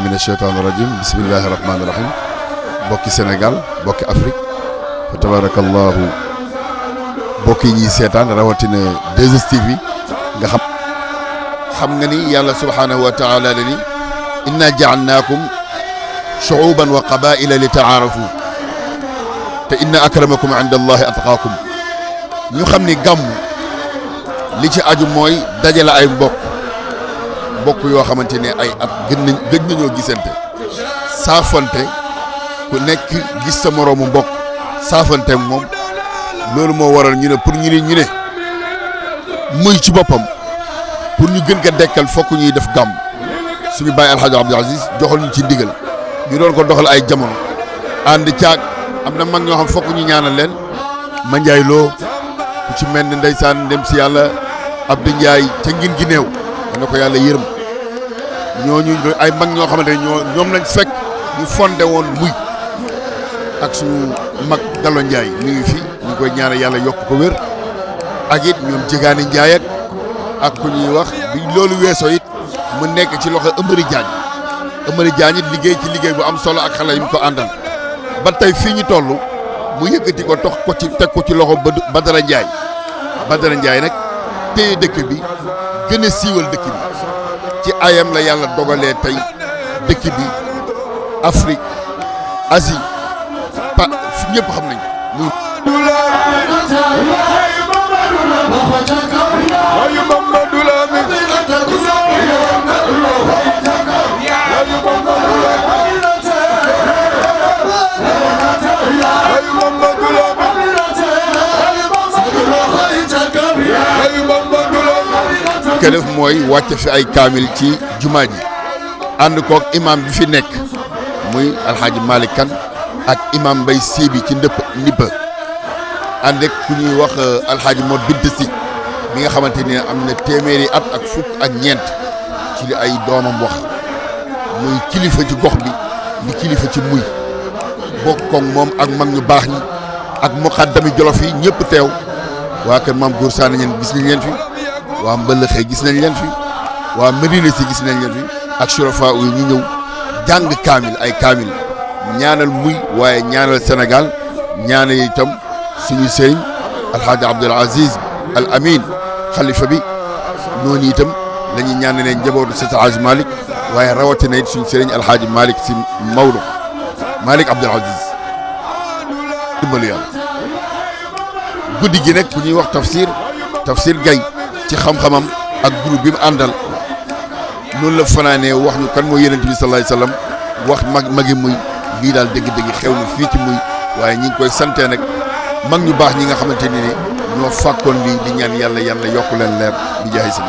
billahi min asheytaani rajim bismillahi rahmaani rahim bokki Sénégal bokki Afrique fa tabarakallahu bokki ñi seetaan rawatina 2STV nga xam nga ni yàlla subhanahu wa taala la ni inna jaalnaakum shuuban wa qabaila li taarafu te inna akramakum inda allahi atqaakum ñu xam ni gàmm li ci aju mooy dajale ay mbokk yoo xamante ne ay at gëj nañoo gisante saafante ku nekk gis sa moroomu mbokk saafante moom loolu moo waral ñu ne pour ñu ne muy ci boppam pour ñu gën ko dekkal fokk ñuy def gàmm suñu bàyyi alxaaji Abdul Aziz joxal ñu ci ndigal ñu doon ko doxal ay jamono ànd caag am na mag ñoo xam fokk ñu ñaanal leen Mandiaye Lo ku ci mel ni ndeysaan dem si yàlla Abdou Ndiaye ca ngin gi néew na ko yàlla yërëm ñooñu ay mag ñoo xamante ne ñoom lañ fekk ñu fondé woon muy ak suñu mag Gallo Ndiaye mi ngi fi ñu koy ñaanal yàlla yokk ko wér ak it ñoom Jigaani Ndiaye ak ku ñuy wax bi loolu weesoo it mu nekk ci loxo Ëmbëri Diagne it liggéey ci liggéey bu am solo ak xale yi mu ko àndal ba tey fii ñu toll mu yëkkati ko tox ko ci teg ko ci loxo Badara Ndiaye nag téye dëkk bi gën a siiwal dëkk bi ci ayam la yàlla dogalee tey dëkk bi Afrique Asie ñëpp xam nañ muy ke def mooy wàcce fi ay kaamil ci jumaa ji ànd koog imam bi fi nekk muy alxaaji Malick Kane ak imam Mbay Sébi ci ndippa ànd ak ku ñuy wax alxaaji Mor Bint Si mi nga xamante ne am na téeméeri at ak fukk ak ñeent ci li ay doomam wax muy kilifa ci gox bi di kilifa ci muy bokk koog moom ak mag ñu baax ñi ak muqaddami Jolof yi ñëpp teew waa kër maam Góor Saane ñeen gis nañ leen fi waa Mbëlëxee gis nañ leen fi waa Medina si gis nañ leen fi ak surafa yi ñu ñëw jàng kaamil ay kaamil ñaanal muy waaye ñaanal Sénégal ñaanal itam suñu sëriñ alxaaji Abdul Aziz Al Amin xalifa bi noonu itam la ñuy ñaanalee njabootu Seydi Hadji Malick waaye rawatina it suñu sëriñ alxaaji Malick si Maodo Malick Abdul Aziz dimbalu yàlla guddi gi nag ku ñuy wax tafsir Gaye ci xam-xamam ak groupe bi mu àndal noonu la fanaanee wax ñu kan mooy yonent bi sallallahu alayhi wasallam wax magi muy lii daal dëgg-dëgg xew na fii ci muy waaye ñi ngi koy santee nag mag ñu baax ñi nga xamante ni ñoo fàkkoon lii di ñaan yàlla yokk leen leer bi jaay sa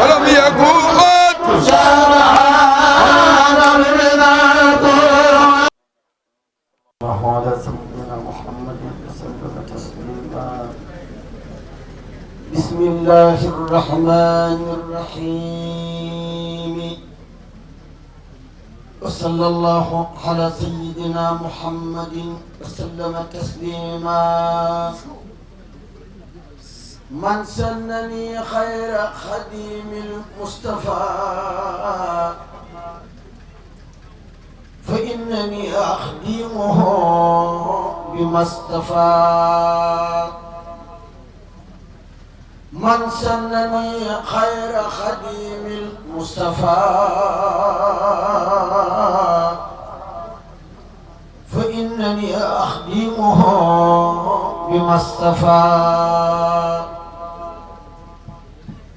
ولم يكن وعلى سيدنا محمد وسلم تسليما بسم الله الرحمن الرحيم وصلى الله على سيدنا محمد وسلم تسليما من سنني خير خديم المصطفى فإنني أخدمه بما اصطفى من سنني خير خديم المصطفى فإنني أخدمه بما اصطفى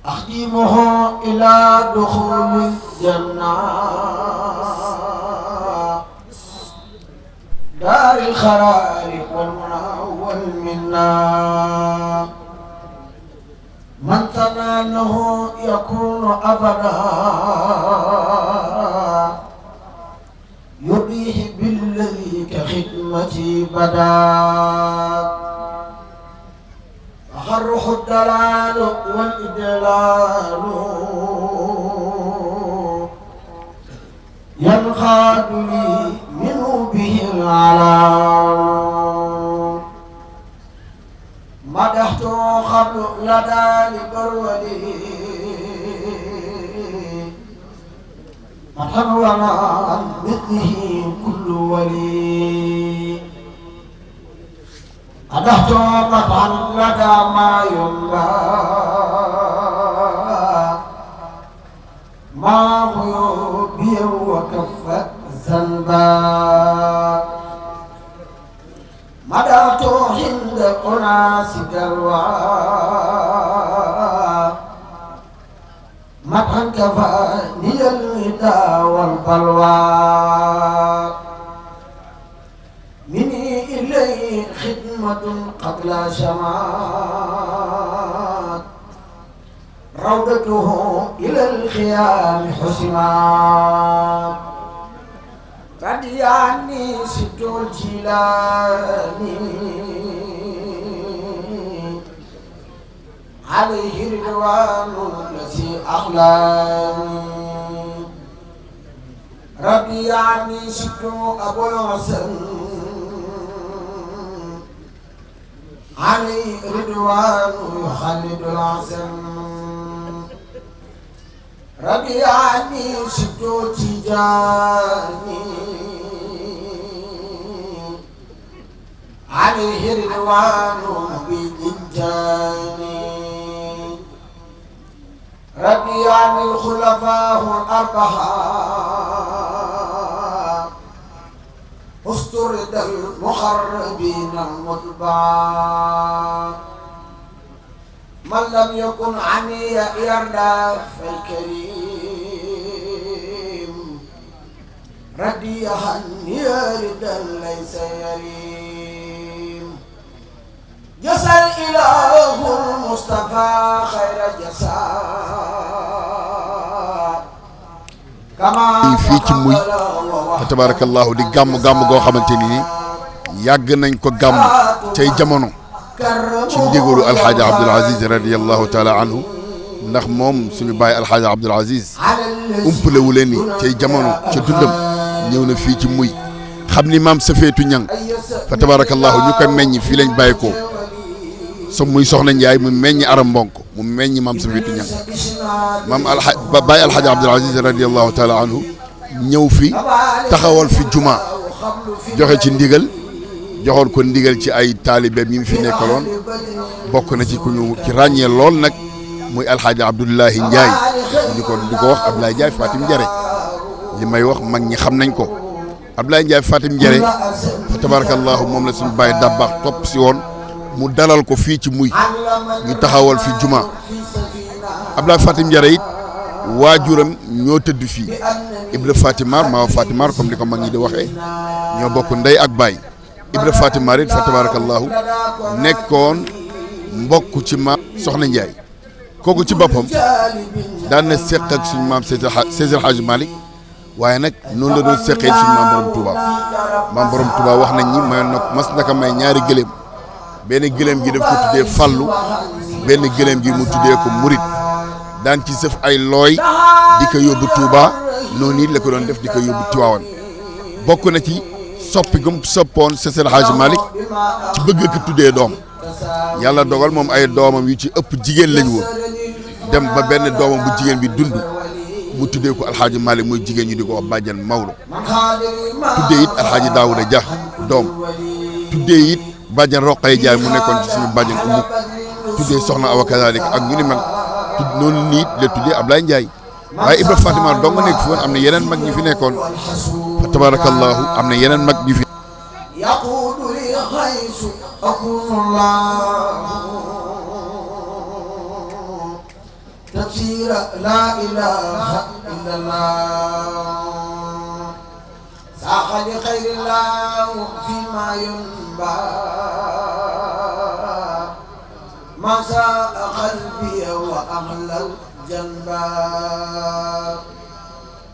أخدمه إلى دخول الجنة دار الخرار والمنى والمنى من تناله يكون أبدا يريه بالذي كخدمتي بدا فخرح الدلال والإدلال ينقاد لي منه به العلام مدحا وعن مثله كل ولي أدحت مدحا لدى ما ينبى ما غيوبي وكفت ذنبا مدحت عند أناس دلوى مدحا كفاني الهدى والبلوى مني إليه خدمة قبل شمات روضته إلى الخيام حسمات رضي عني ست الجيلاني عليه رضوان الذي أخلاني ربي عني ست أبو الحسن عليه رضوان يخلد الحسن ربي عني ست تجاني عليه رضوان بالإنجاني ربي عن الخلفاء الأربعة استرد المخربين المتبعة من لم يكن عني يرضى فالكريم ردي عني ردا ليس يريم جزى الإله المصطفى خير جزاء كما fii ci muy fa tabarakallahu di gàmm goo xamante ni yàgg nañ ko gàmm cay jamono ci ndigalu alxaaji Abdul Aziz radiyallahu taala anhu ndax moom suñu bàyyi alxaaji Abdul Aziz umpale wu leen ni cay jamono ca dundam ñëw na fii ci muy xam ni maam Safeetu Ñang fa tabarakallahu ñu ko meññ fii lañ bàyyi ko muy soxna Njaay mu meññ aram mbonk mu meññ maam Safeetu Ñang maam bàyyi alxaaji Abdul Aziz radiyallahu taala anhu ñëw fi taxawal fi juma joxe ci ndigal joxoon ko ndigal ci ay taalibeem yi mu fi nekkaloon bokk na ci ku ñu ci ràññee lool nag muy alxaaji Abdullahi Njaay di ko wax Abdoulaye Njaay Fatim Njare li may wax mag ñi xam nañ ko Abdoulaye Njaay Fatim Njare fa tabarakallahu moom la suñu bàyyi dabbaax topp si woon mu dalal ko fii ci muy ñu taxawal fi juma Abdoulaye Fatim Njare it waajuram ñoo tëdd fii Ibra Fatimar maa Fatimar comme ni ko mag ñi di waxee ñoo bokk ndey ak baay Ibra Fatimar it fa tabarakallahu nekkoon mbokk ci maam Soxna Njaay kooku ci boppam daan na seq ak suñu maam Seydi El Hadji Malick waaye nag noonu la doon seqee suñu maam borom Touba wax nañ ñi mayoon na mas naka may ñaari gëléem benn gëléem gi daf ko tuddee Fallu benn gëléem gi mu tuddee ko Murit daan ci sëf ay looy di ko yóbbu Touba noonu it la ko doon def di ko yóbbu Tiwaawan bokk na ci soppi gum soppoon Seydi El Hadji Malick ci bëgg ko tuddee doom yàlla dogal moom ay doomam yu ci ëpp jigéen lañ woon dem ba benn doomam bu jigéen bi dund mu tuddee ko alxaaji Malick muy jigéen ñu di ko wax bàjjan Mawlo tuddee it alxaaji Daawuda Dia doom tuddee it bàjjan Roqay Jaay mu nekkoon ci suñu bàjjan Ummu tuddee soxna Awa kazalik ak ñu ni man noonu niit la tuddee Ablaye Ndiaye waaye Ibra Fatima dong nekk fi woon am na yeneen mag ñi fi nekkoon fa tabarakallahu am na yeneen mag ñi fi تفسير لا إله إلا الله ساق لخير الله فيما ينبى ما ساء قلبي وأغلى الجنبى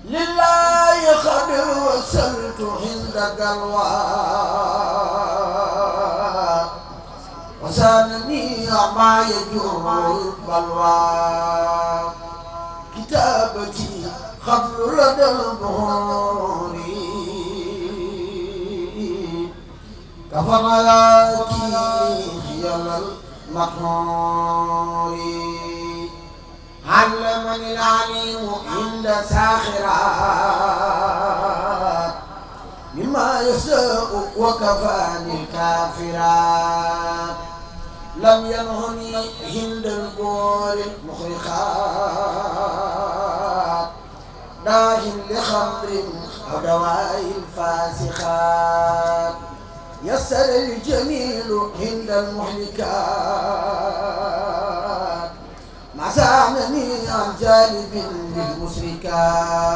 لله قد وصلت عند قلوى وسانني ما يجر البلوى كتابتي قبل لدى البهور كفراياتي خيال المطهور علمني العليم عند ساخرات مما يساء وكفاني الكافرات لم ينهني هند البور المخرقات داع لخمر ودواء الفاسخات يسر الجميل هند المهلكات ما سامني عن جانب للمشركات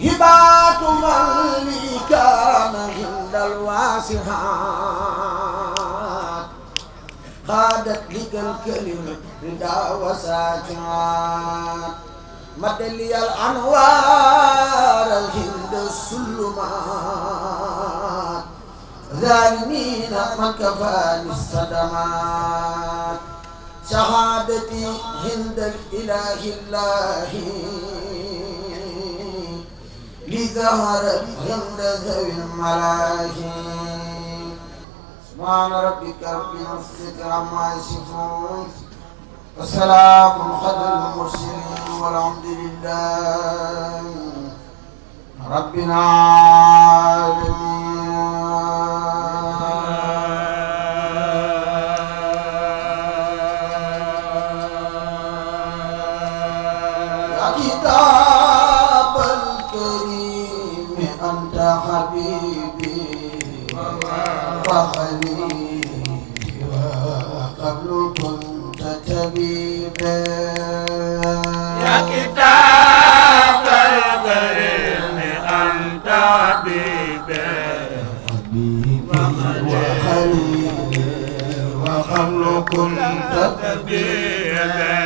هبات من لي كان هند الواسعات خادت لك الكلم ردا وساجات مد لي الأنوار الهند السلمات ظالمين من كفاني الصدمات شهادتي هند الإله الله لظهرت هند ذوي الملاهي سبحان ربك رب العزة عما يصفون وسلام على المرسلين والحمد لله رب العالمين. يا كتاب الكريم أنت حبيبي وخليلي وقبل كنت طبيبا. يا كتاب الكريم أنت حبيبي وخليلي وقبل كنت طبيبا.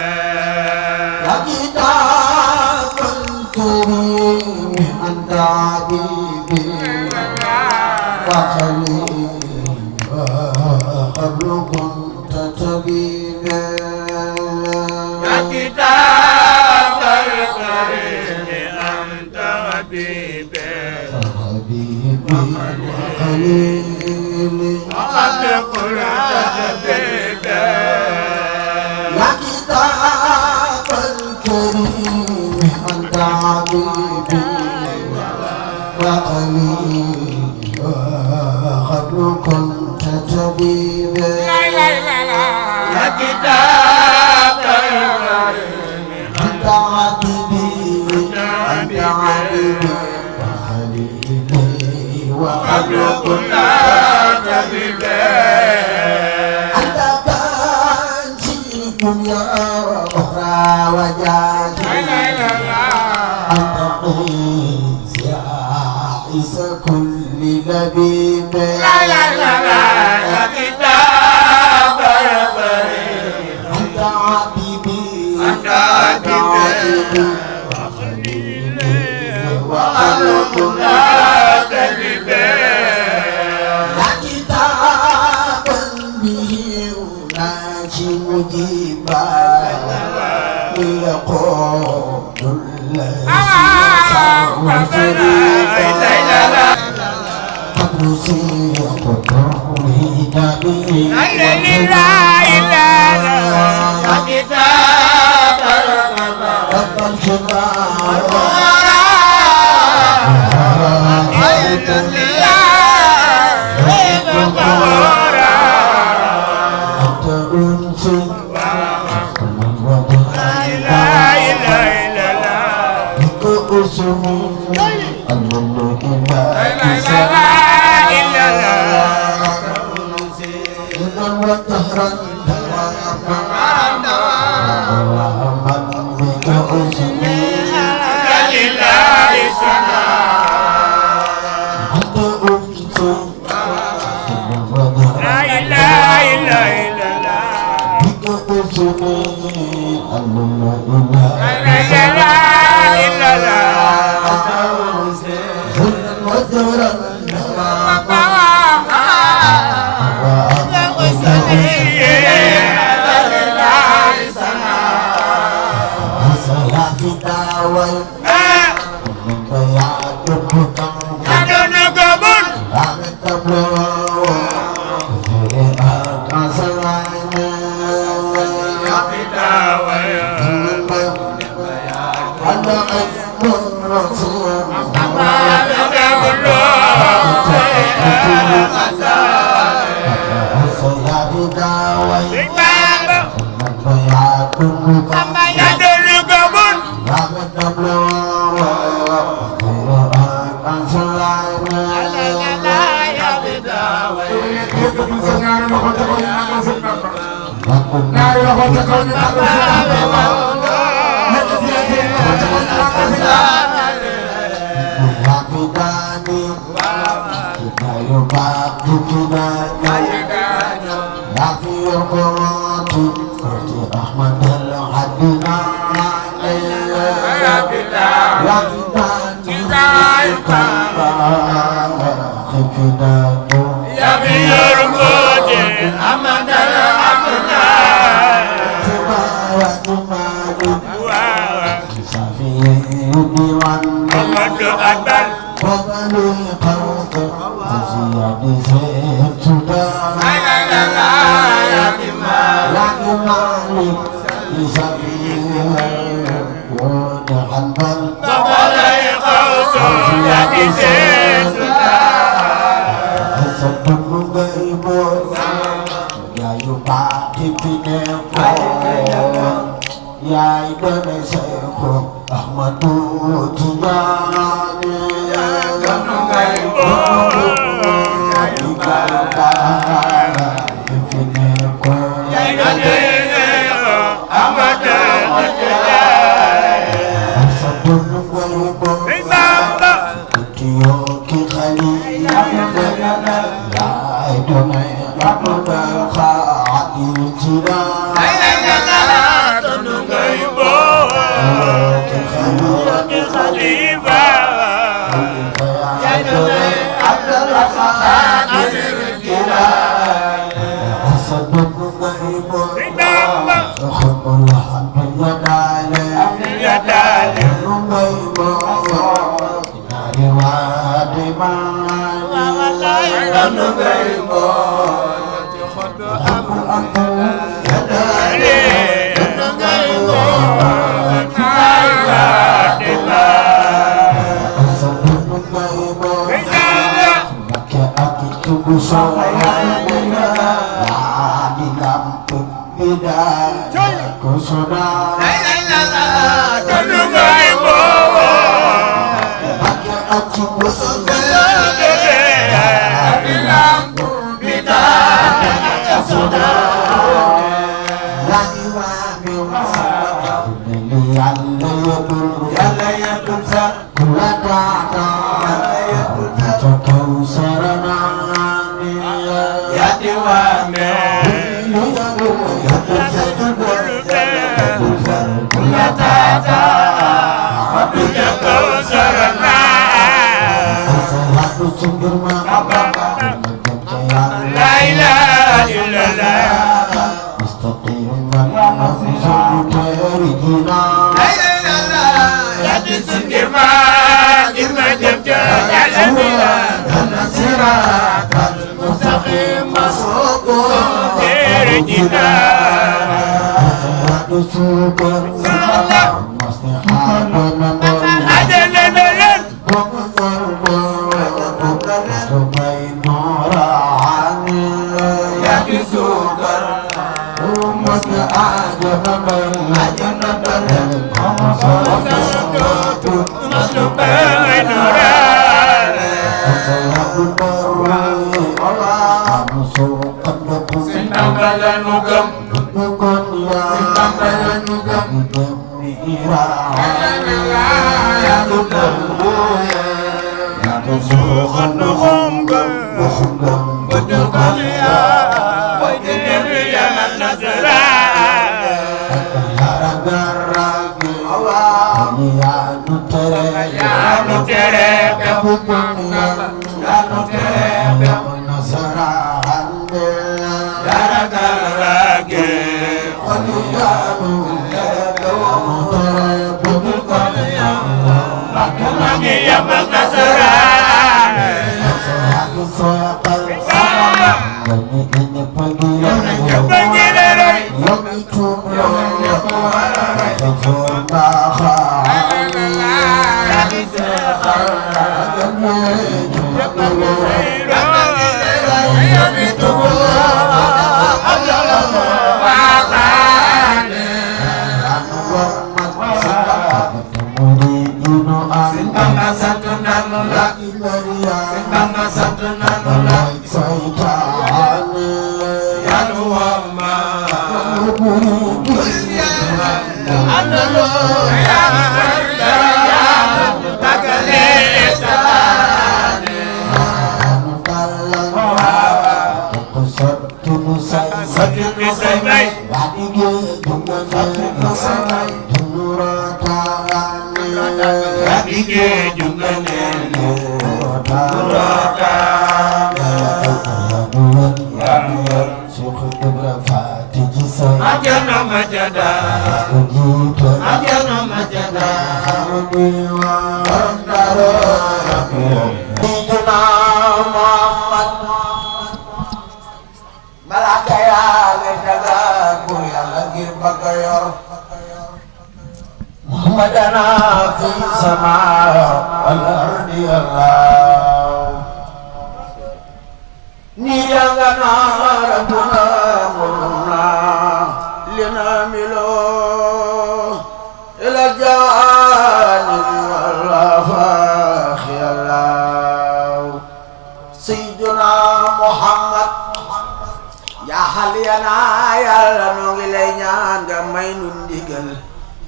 يا كتاب الكريم أنت حبيبي وخليلي وقبل كنت طبيبا. يا كتاب الكريم أنت حبيبي وخليلي وقد قلت طبيبا. يا كتاب الكريم أنت حبيبي وخليلي وقبل كنت طبيبا. يا كتاب الكريم أنت حبيبي أنت حبيبي وخليلي وقبل كنت طبيبا. أنت كنزي الدنيا وأخرى وجاهي أنت قيس يا عيس كل لبيب. يا كتاب الكريم أنت حبيبي أنت حبيبي وخليلي وقبل كنت طبيبا. يا كتابا به أناجي مجيبا ويقول الذي يسر وجريبا قد سيق التوحيد به يا كتاب رب الجبال أنت أنسي بك أسمي الله إذا وطهرا دواما بك أسمي أنت أنسي بك أسمي الله yëkkati sa ñaari loxo ca kaw ñu màggal sëñ Bamba ñaari loxo ca kaw ñu màggal sëñ Bamba yëkkati sa seen loxo ca kaw ñu màggal sëñ Bamba sant nanu la tunu say Fatunu say bay wadige jungane tunu rotane Wadige jungane Ajana majada Ajana majada Sayyidina Muhammad malaka Yàlla daga ku Yàlla ngir bëgg yor Muhammadana fi sama wal ardi Allah ni yanga na rabbuna murna lina milo ila janib wala fakhi Allah Sayyiduna Muhammad ya haliyana Yàlla no ngi lay ñaan nga may nu ndigal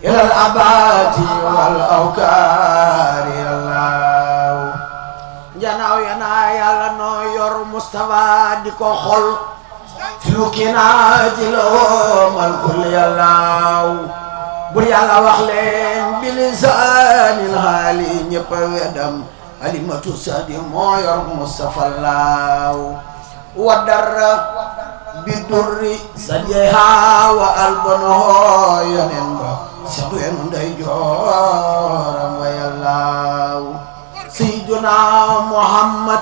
ilal abati wal awkari Allah janaaw yana Yàlla no yor Mustafa di ko xol filukina jilo mal kul Yàlla bur Yàlla wax leen bilisanil hali ñëpp wedam alimatu sadi moo yor Mustafa law wadara bidurri sajeha wa albono yonen ba sadu enu nday joram wa Yàlla Sayyiduna Muhammad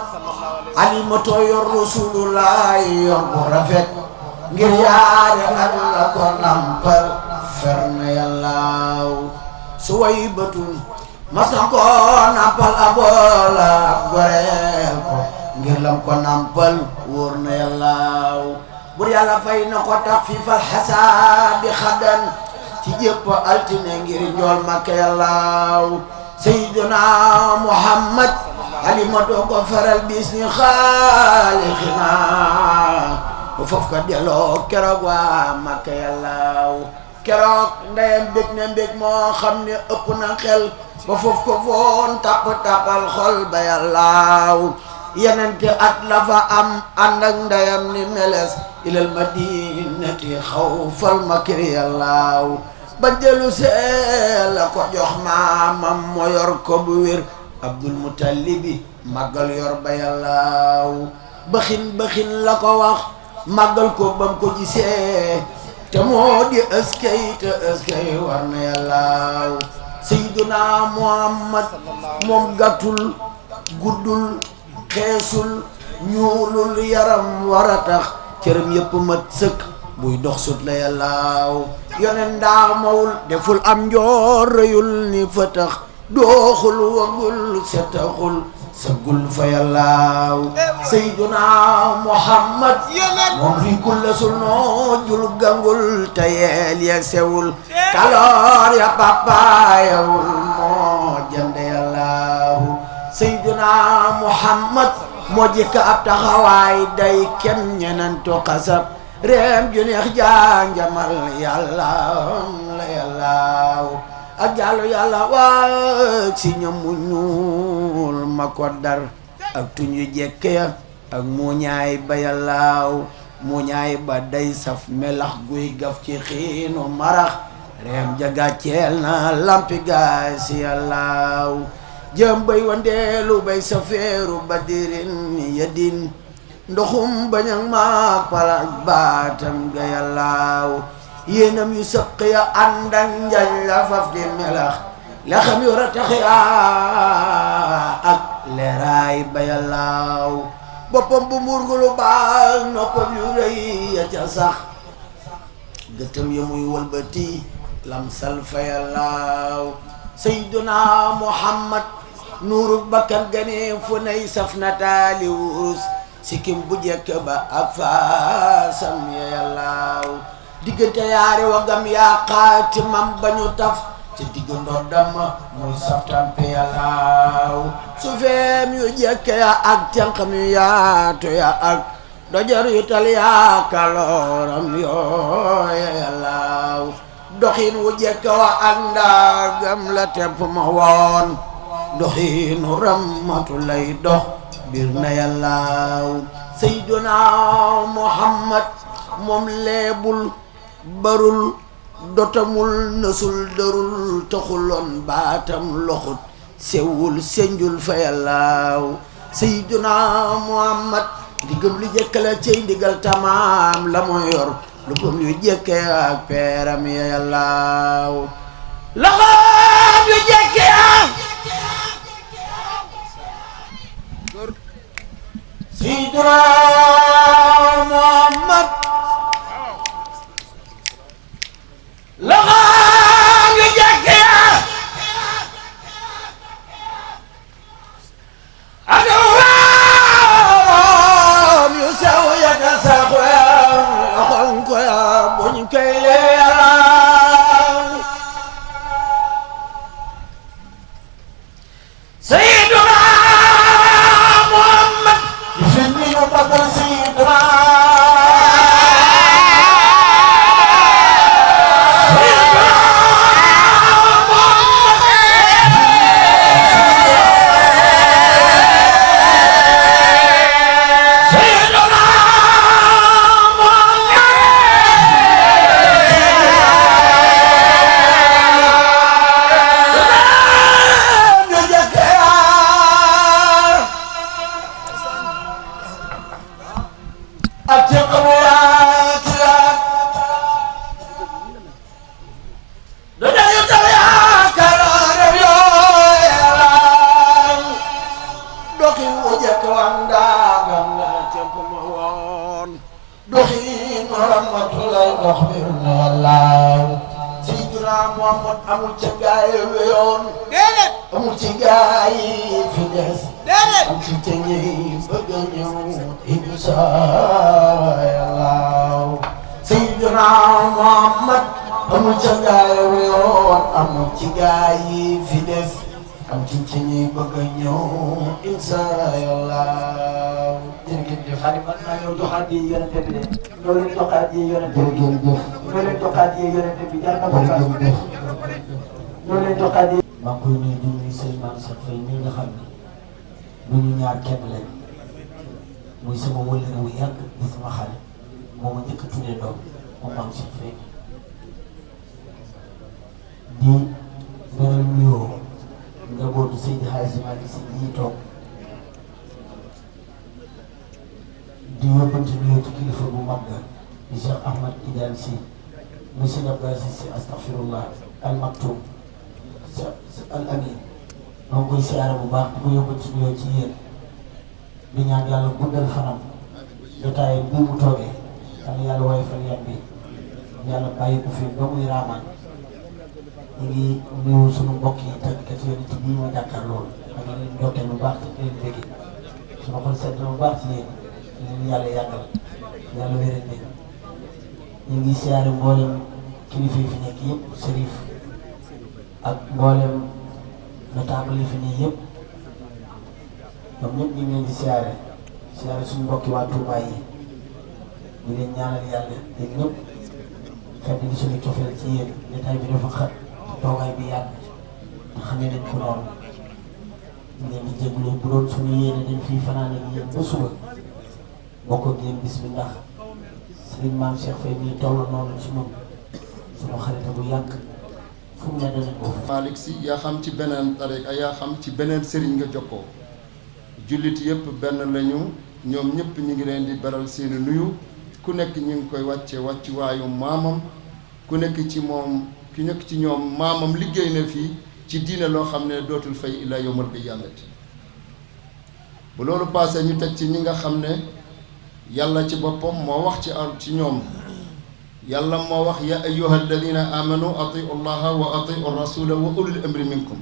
alimatu yor Rasulullah yor bu rafet ngir yaare Allah ko nampal ferna Yàlla Suwaybatun masa ko nampal abola gorel ko ngir lam ko nampal wóor na Yàlla bur Yàlla fay na ko tax fi fal xasaabi xadan ci jëpp altine ngir njool Makka Yàlla Sayyiduna Muhammad alimatu ko faral bisni xaalixina bu foofu ko delloo keroog waa Makka Yàlla keroog ndeyam bég na mbég moo xam ne ëpp na xel ba foofu ko foon tappal xol ba Yàlla yenente at la fa am ànd ak ndeyam ni meles ilal madinati xawfal makri Yàlla ba jëlu see la ko jox maamam moo yor ko bu wér Abdul Mutalibi màggal yor ba Yàlla baxin la ko wax màggal ko bam ko gisee te moo di ëskay war na Yàlla Sayyiduna Muhammad moom gàttul guddul xeesul ñuulul yaram war a tax cëram yëpp mat sëkk buy dox sut la Yàlla yonen daa mawul deful am njoor rëyul ni fa tax dooxul wagul setaxul sagul fa Yàlla Sayyiduna Muhammad moom rinkul la sul noo jul gangul te yeel ya sewul kaloor ya papayawul moo jënde Yàlla Sayyiduna Muhammad moo jëkk ab taxawaay day kem ñenantu xasab reem ju neex janjamal Yàlla la Yàlla ak jàllu Yàlla waag si ñamu ñuul ma ko dar ak tuñ yu jekk ya ak muuñaay ba Yàlla muuñaay ba day saf melax guy gaf ci xiinu marax reem jaga ceel na lampi gaay si Yàlla jëm bay wandeelu bay safeeru badirin yadin ndoxum bañang maak palak baatam ga Yàlla yéenam yu sëq ya ànd ak njañ la faf di melax la xam yu ratax ya ak leeraay ba Yàlla boppam bu murgulu baax noppam yu rëy ya ca sax gëtëm ya muy wëlbati lamsal fa Yàlla Sayyiduna Muhammad nuuru bakkan gane fu nay saf na taali wurus sikkim bu jekk ba ak faasam ya Yàlla diggante yaari wagam yaa xaatimam bañu taf ci diggu ndoddam muy saf tampe Yàlla su feem yu jekk ya ak tenqam yu yaatu ya ak dojar yu tal yaa kalooram yooya Yàlla doxin wu jekk wa ak ndaagam la tepp ma woon doxinu ramatu lay dox bir na yàllaaw Seyduna Muhammad moom leebul barul dotamul nësul dërul taxuloon baatam loxut sewul senjul fa yàllaaw Seyduna Muhammad ndigam lu jëkkala cey ndigal tamaam la mu yor lu bam yu jëkke ak peeram ya yàllaaw loxoom yu jëkke ak Seyduna Muhammad loxoom yu jëkke ak waam yu sew yaka sax waxoon ko ya buñ koy leeral Seyduna Muhammad fi ñu bagal Seyduna amul ci gaay weyoon déedéet amul ci gaay fi des déedéet am ci te ñi bëgg ñëw insha Allah Seydina Muhammad amul ci gaay weyoon amul ci gaay fi des am ci te ñi bëgg ñëw insha Allah jërëjëf Xaadim man naa ñëw joxaat yi yonente bi de ñoo leen joxaat yi yonente bi ñoo leen joxaat yi yonente bi jar na ko ñoo leen joxaat yi maa ngi koy nuyu di nuyu sëñ Maam Cheikh Faye mi nga xam ne ñu ñaar kenn lañ muy sama wëllëre wu yàgg di sama xale moo ma njëkk a tuddee doom moom Maam Cheikh Faye di beral nuyoo njabootu Seydi Hadji Malick Sy yi toog di yóbbante nuyoo ci kilifa bu mag ga di Cheikh Ahmad Tidiane Sy muy sëñ Abdou Aziz Sy astaghfirullah al maktoum al amin maa ngi koy siyaare bu baax di ko yóbbante nuyoo ci yéen di ñaan yàlla guddal fanam jotaay bii mu toogee yàlla yàlla woyofal yan bi yàlla bàyyi ko fi ba muy raamaan ñu ngi nuyu sunu mbokk yi tàggkat yonent bii ma jàkkaar loolu ak leen ndokkeel bu baax te di leen bëgg sunu xol sedd bu baax ci yéen leen yàlla yàggal yàlla wéral leen ñu ngi siyaare mboolem kilifa yi fi nekk yëpp Serif ak mboolem notable yi fi nekk yëpp ñoom ñëpp ñu ngi leen di siyaare suñu mbokki waa Touba yi ñu leen ñaanal yàlla yéen ñëpp fedd di suñu cofeel ci yéen jotaay bi dafa xat toogaay bi yàgg te xamee nañ ko noonu ñu leen di jégalu bu doon suñu yéene dañ fii fanaan ak yéen ba suba bokk ak yéen bis bi ndax Serigne Maam Cheikh Faye mii toll noonu ci moom sunu xarit bu yàgg fu mu ne danañ ko Malick Sy yaa xam ci beneen tariqa yaa xam ci beneen sëriñ nga jokkoo jullit yëpp benn lañu ñoom ñëpp ñu ngi leen di beral seeni nuyu ku nekk ñu ngi koy wàcce wàccuwaayu maamam ku nekk ci moom ki nekk ci ñoom maamam liggéey na fii ci diine loo xam ne dootul fay illa yawmal qiyaamati bu loolu paasee ñu teg ci ñi nga xam ne yàlla ci boppam moo wax ci ñoom yàlla moo wax ya ayyuha alladina amanu atiu llaha wa atiu rasula wa ulil amri minkum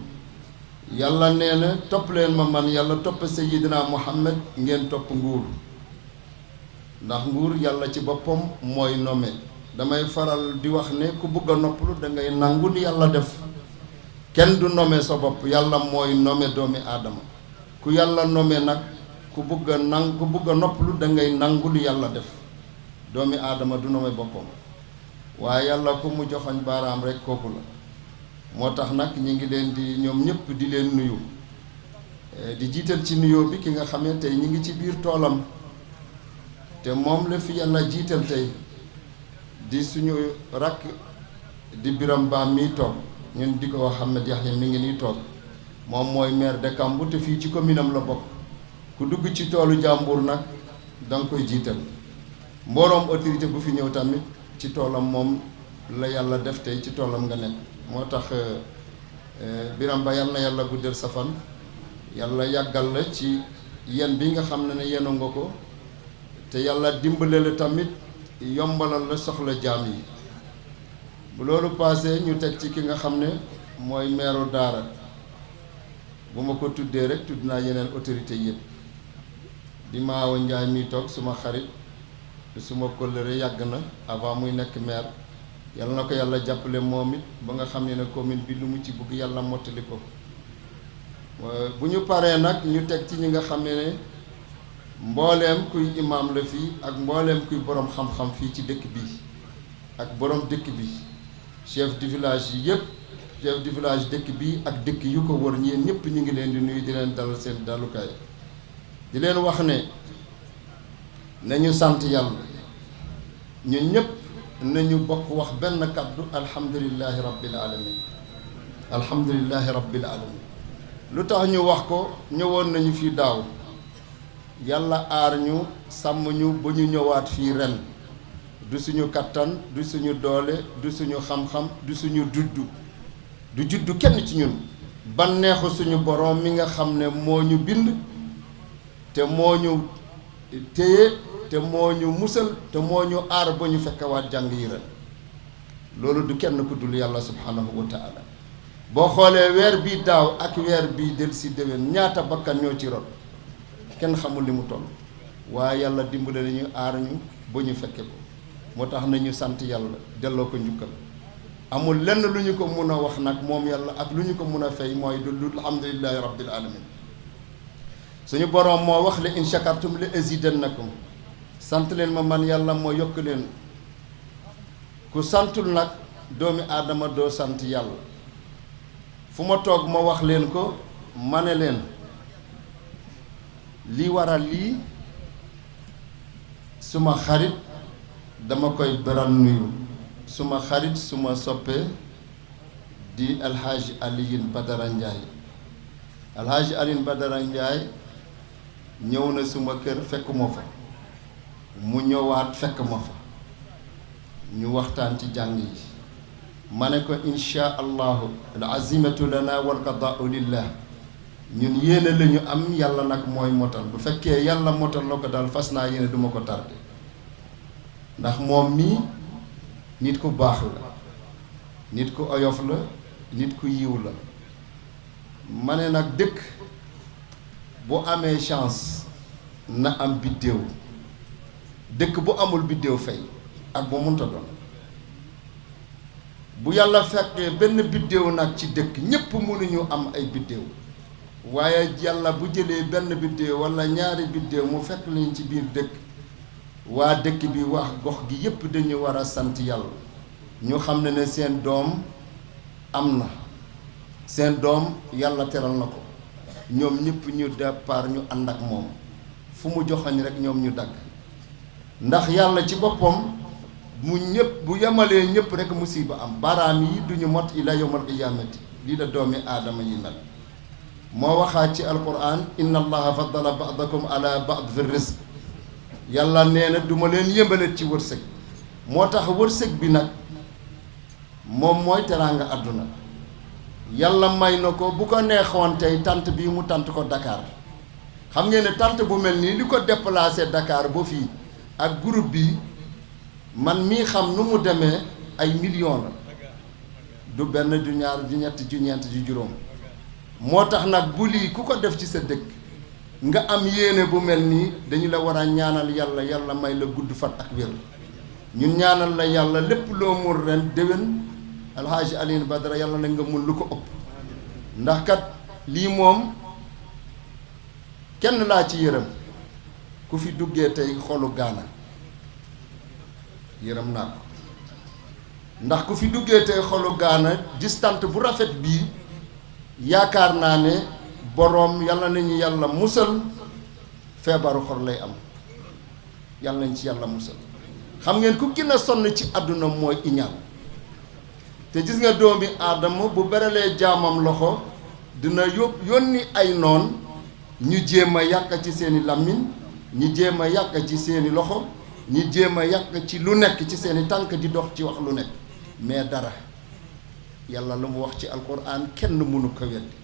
yàlla nee na topp leen ma man yàlla topp sayyidina Muhammad ngeen topp nguur ndax nguur yàlla ci boppam mooy nommé damay faral di wax ne ku bëgg a noppalu da ngay nangu li yàlla def kenn du nommé sa bopp yàlla mooy nommé doomi aadama ku yàlla nommé nag ku bëgg a noppalu da ngay nangu li yàlla def doomi aadama du nommé boppam waaye yàlla ku mu joxoñ baaraam rek kooku la moo tax nag ñi ngi leen di ñoom ñëpp di leen nuyu di jiital ci nuyoo bi ki nga xam ne tey ñi ngi ci biir toolam te moom la fi yàlla jiital tey di suñu rakk di Biram Ba mi toog ñun di ko wax Ahmed Yahya mi ngi nii toog moom mooy maire de Kambu te fii ci commune am la bokk ku dugg ci toolu jàmbur nag da nga koy jiital mbooroom autorité bu fi ñëw tamit ci toolam moom la yàlla def tey ci toolam nga nekk moo tax Biram Ba yal na yàlla guddal sa fan yàlla yàggal la ci yen bi nga xam ne yenu nga ko te yàlla dimbale la tamit yombalal la soxla jaam yi bu loolu paasee ñu teg ci ki nga xam ne mooy meeru daara bu ma ko tuddee rek tudd naa yeneen autorité yëpp di Maawa Njaay mi toog suma xarit suma kóllëre yàgg na avant muy nekk maire yàlla na ko yàlla jàppale moom it ba nga xam ne commune bi lu mu ci bëgg yàlla mottali ko bu ñu paree nag ñu teg ci ñi nga xam ne mbooleem kuy imaam la fii ak mbooleem kuy borom xam-xam fii ci dëkk bi ak borom dëkk bi chef du village yi yëpp chef du village dëkk bi ak dëkk yu ko wër ñeen ñëpp ñu ngi leen di nuyu di leen dalal seen dalukaay di leen wax ne nañu sant yàlla ñun ñëpp nañu bokk wax benn kàddu alhamdulillahi rabbil alamin alhamdulillahi rabbil alamin lu tax ñu wax ko ñëwoon nañu fii daaw yàlla aar ñu sàmm ñu ba ñu ñëwaat fii ren du suñu kattan du suñu doole du suñu xam-xam du suñu juddu kenn ci ñun banneexu suñu boroom mi nga xam ne moo ñu bind te moo ñu téye te moo ñu musal te moo ñu aar ba ñu fekkewaat jàng yi ren loolu du kenn ku dul yàlla subhanahu wa taala boo xoolee weer bii daaw ak weer bii del si déwén ñaata bakkan ñoo ci rot kenn xamul li mu toll waaye yàlla dimbale nañu aar ñu ba ñu fekke ko moo tax nañu sant yàlla delloo ko njukkal amul lenn lu ñu ko mun a wax nag moom yàlla ak lu ñu ko mun a fay mooy du alhamdulillahi rabbil alamin suñu boroom moo wax le in shakartum la azidannakum sant leen ma man yàlla moo yokk leen ku santul nag doomi aadama doo sant yàlla fu ma toog ma wax leen ko ma ne leen li waral lii suma xarit dama koy beral nuyu suma xarit suma soppee di alxaaji Alioune Badara Ndiaye alxaaji Alioune Badara Ndiaye ñëw na suma kër fekkuma fa mu ñëwaat fekk ma fa ñu waxtaan ci jàng yi ma ne ko insha allahu al azimatu lana wal qadaau lillah ñun yéene la ñu am yàlla nag mooy motal bu fekkee yàlla motal la ko daal fas naa yéene duma ko tardé ndax moom mii nit ku baax la nit ku oyof la nit ku yiw la ma ne nag dëkk bu amee chance na am biddéew dëkk bu amul biddéew fay ak bu munta doon bu yàlla fekkee benn biddéew nag ci dëkk ñépp mënuñu am ay biddéew waaye yàlla bu jëlee benn biddéew walla ñaari biddéew mu fekk leen ci biir dëkk waa dëkk bi wax gox gi yépp dañu war a sant yàlla ñu xam ne seen doom am na seen doom yàlla teral na ko ñoom ñëpp ñu départ ñu ànd ak moom fu mu joxañ rek ñoom ñu dagg ndax yàlla ci boppam mu ñëpp bu yemalee ñëpp rek musiba am baaraam yi duñu mot ila yawmal qiyaamati lii la doomi aadama yi mel moo waxaat ci alquran inna allaha faddala ba'dakum ala ba'd fi rizq yàlla nee na duma leen yëmbalet ci wërsëg moo tax wërsëg bi nag moom mooy teraanga àdduna yàlla may na ko bu ko neexoon tey tant bii mu tant ko Dakar xam ngeen ne tant bu mel nii li ko déplacé Dakar ba fii ak groupe bi man mii xam nu mu demee ay millions la du benn du ñaar du ñett du ñeent du juróom moo tax nag bu lii ku ko def ci sa dëkk nga am yéene bu mel nii dañu la war a ñaanal yàlla yàlla may la gudd fan ak wér ñun ñaanal la yàlla lépp loo mun ren déwén alxaaji Alioune Badara yàlla na nga mun lu ko ëpp ndax kat lii moom kenn laa ci yërëm ku fi duggee tey xolu gaana yërëm naa ko ndax ku fi duggee tey xolu gaana distante bu rafet bii yaakaar naa ne boroom yàlla nañu yàlla musal feebaru xol lay am yàlla nañ ci yàlla musal. xam ngeen ku gën a sonn ci àdduna mooy iñaan te gis nga doomi aadama bu beralee jaamam loxo dina yónni ay noon ñu jéem a yàq ci seeni làmmiñ ñu jéem a yàq ci seeni loxo ñu jéem a yàq ci lu nekk ci seeni tànk di dox ci wax lu nekk mais dara yàlla lu mu wax ci alquran kenn mënu ko weddi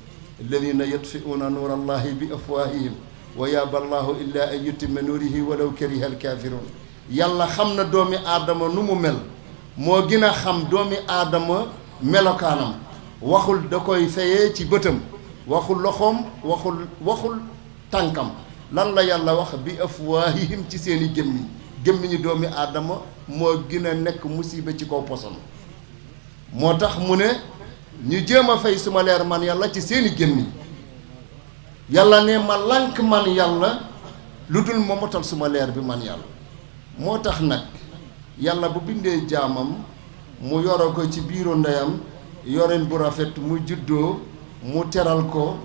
alladina yutfi'una nuura allahi bi afwahihim wa yaaba allahu illa an yutimma nuurihi walaw kariha alkafirun yàlla xam na doomi aadama nu mu mel moo gën a xam doomi aadama melokaanam waxul da koy fayee ci bëtam waxul loxoom waxul tànkam lan la yàlla wax bi afwaahihim ci seeni gémmiñu doomi aadama moo gën a nekk musiba ci kaw poson moo tax mu ne ñu jéem a fay suma leer man yàlla ci seeni gémmiñ yàlla ne ma lànk man yàlla lu dul ma motal suma leer bi man yàlla moo tax nag yàlla bu bindee jaamam mu yoro ko ci biiru ndeyam yorin bu rafet mu juddoo mu teral ko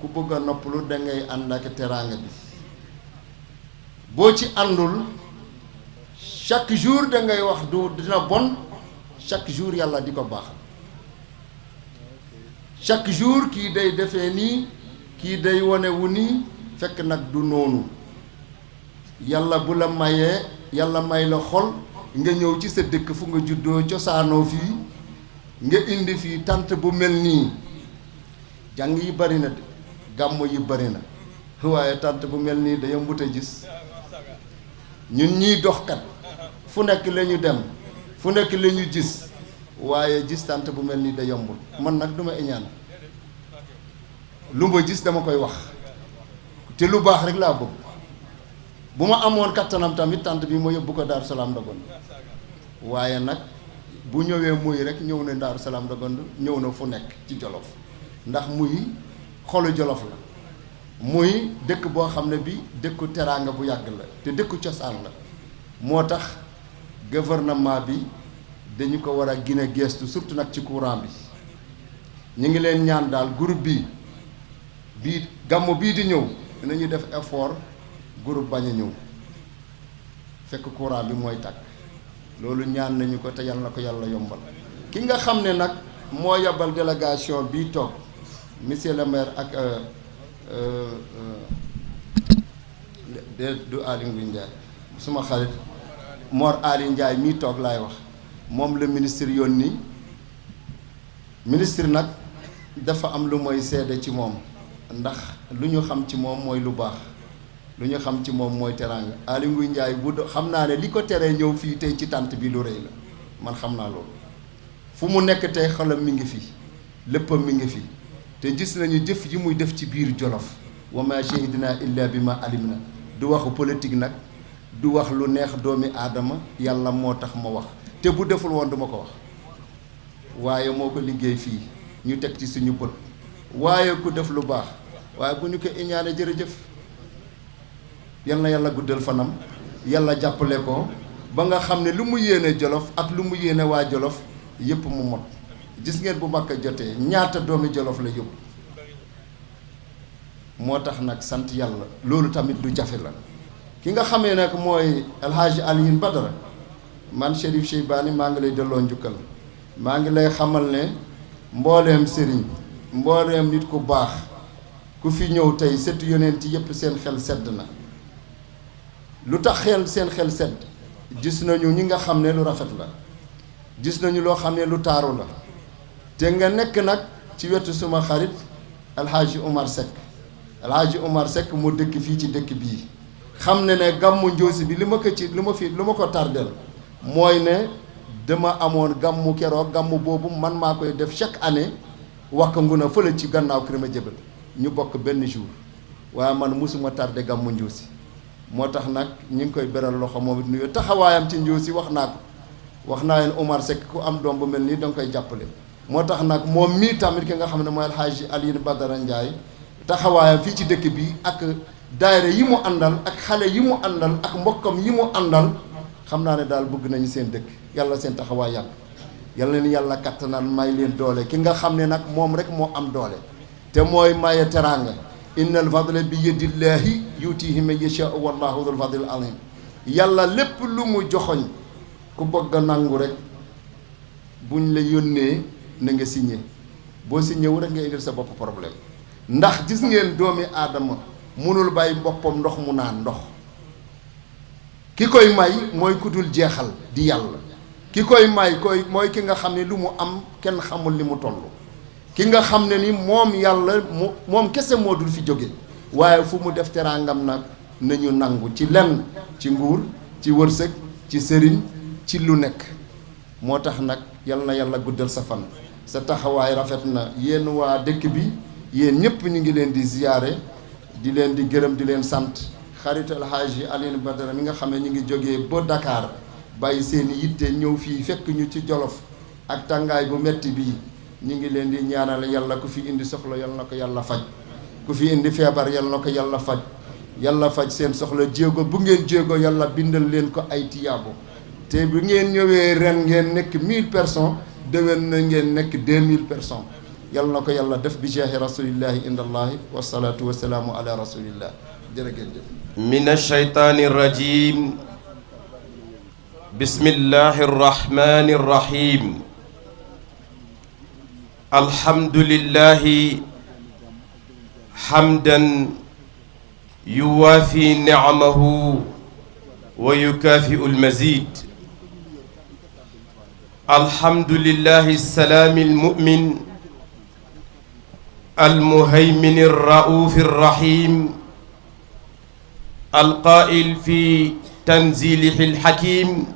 ku bëgg a noppalu dangay ànd ak teraanga bi boo ci àndul chaque jour dangay wax du dina bon chaque jour yàlla di ko baaxal chaque jour kii day defee nii kii day wone wu nii fekk nag du noonu yàlla bu la mayee yàlla may la xol nga ñëw ci sa dëkk fu nga juddoo cosaanoo fii nga indi fii tant bu mel nii jàng yi bari na gàmmu yi bari na waaye tant bu mel nii da yombut a gis ñun ñiy doxkat fu nekk la ñu dem fu nekk la ñu gis waaye gis tant bu mel nii da yombul man nag duma iñaan lu ma gis dama koy wax te lu baax rek laa bëgg bu ma amoon kattanam tamit tant bi ma yóbbu ko Daaru Salaam Ndogondo waaye nag bu ñëwee muy rek ñëw na Daaru Salaam Ndogondo ñëw na fu nekk ci Jolof ndax muy xolu Jolof la muy dëkk boo xam ne bi dëkku teraanga bu yàgg la te dëkku cosaan la moo tax gouvernement bi dañu ko war a gën a gestu surtout nag ci courant bi ñu ngi leen ñaan daal groupe bii gàmmu bii di ñëw dinañu def effort groupe bañ a ñëw fekk courant bi mooy tàkk loolu ñaan nañu ko te yal na ko yàlla yombal ki nga xam ne nag moo yabal délégation bii toog monsieur le maire ak du Aly Ngouille Ndiaye suma xarit Mor Aly Ndiaye mii toog laay wax moom la ministre yónni ministre nag dafa am lu mooy seede ci moom ndax lu ñu xam ci moom mooy lu baax lu ñu xam ci moom mooy teraanga Aly Ngouille Ndiaye xam naa ne li ko teree ñëw fii tey ci tànt bi lu rëy la man xam naa loolu fu mu nekk tey xolam mi ngi fi léppam mi ngi fi te gis nañu jëf yi muy def ci biir Jolof wa ma shahidna illa bi ma alimna du waxu politique nag du wax lu neex doomi aadama yàlla moo tax ma wax te bu deful woon duma ko wax waaye moo ko liggéey fii ñu teg ci suñu bët waaye ku def lu baax waaye bu ñu ko iñaane jërëjëf yal na yàlla guddal fanam yàlla jàppale ko ba nga xam ne lu mu yéene Jolof ak lu mu yéene waa Jolof yépp mu mot gis ngeen bu Makka jotee ñaata doomi Jolof la yóbbu moo tax nag sant yàlla loolu tamit lu jafe la ki nga xamee nag mooy El Hadj Alioune Badara man Chérif Cheybani maa ngi lay delloo njukkal maa ngi lay xamal ne mbooleem sëriñ mbooleem nit ku baax ku fi ñëw tey setu yonent yépp seen xel sedd na lu tax seen xel sedd gis nañu ñi nga xam ne lu rafet la gis nañu loo xam ne lu taaru la te nga nekk nag ci wetu suma xarit alxaaji Omar Seck alxaaji Omar Seck mu dëkk fii ci dëkk bii xam ne gàmmu Njoosi bi li ma ko tardel mooy ne dama amoon gàmmu keroog gàmmu boobu man maa koy def chaque année wax nguna fële ci gannaaw Kër Madiabel ñu bokk benn jour waaye man musuma tardé gàmmu Njoosi moo tax nag ñi ngi koy beral loxo moom it nuyu taxawaayam ci Njoosi wax naa leen Omar Seck ku am doom bu mel nii danga koy jàppale moo tax nag moom mii tamit ki nga xam ne mooy alxaaji Alioune Badara Ndiaye taxawaayam fii ci dëkk bi ak daayira yi mu àndal ak xale yi mu àndal ak mbokkam yi mu àndal xam naa ne daal bëgg nañu seen dëkk yàlla seen taxawaay yàgg yàlla leen yàlla kattanal may leen doole ki nga xam ne nag moom rek moo am doole te mooy maye teraanga innal fadla bi yadillahi yutihi man yashaa'u wallahu dhul fadlil alim yàlla lépp lu mu joxoñ ku bëgg a nangu rek buñ la yónnee na nga signé boo signé wu rek nga indil sa bopp problème ndax gis ngeen doomi aadama mënul bàyyi boppam ndox mu naan ndox ki koy may mooy ku dul jeexal di yàlla ki koy may mooy ki nga xam ne lu mu am kenn xamul li mu toll ki nga xam ne ni moom yàlla moom kese moo dul fi jóge waaye fu mu def teraangam nag nañu nangu ci lenn ci nguur ci wërsëg ci sëriñ ci lu nekk moo tax nag yal na yàlla guddal sa fan sa taxawaay rafet na yéen waa dëkk bi yéen ñëpp ñu ngi leen di ziyaare di leen di gërëm di leen sant xarit Alhaaji Alioune Badara mi nga xam ne ñu ngi jógee ba Dakar bàyyi seen i yitte ñëw fii fekk ñu ci Jolof ak tàngaay bu metti bii ñu ngi leen di ñaanal yàlla ku fi indi soxla yal na ko yàlla faj ku fi indi feebar yal na ko yàlla faj seen soxla jéego bu ngeen jéego yàlla bindal leen ko ay tiyaabo te bu ngeen ñëwee ren ngeen nekk 1000 personnes déwén na ngeen nekk 2000 personnes yal na ko yàlla def bi jaahi rasulillahi indallahi wasalaatu wasalaamu ala rasulillah jërëjëf من الشيطان الرجيم بسم الله الرحمن الرحيم الحمد لله حمدا يوافي نعمه ويكافئ المزيد الحمد لله السلام المؤمن المهيمن الرؤوف الرحيم القائل في تنزيله الحكيم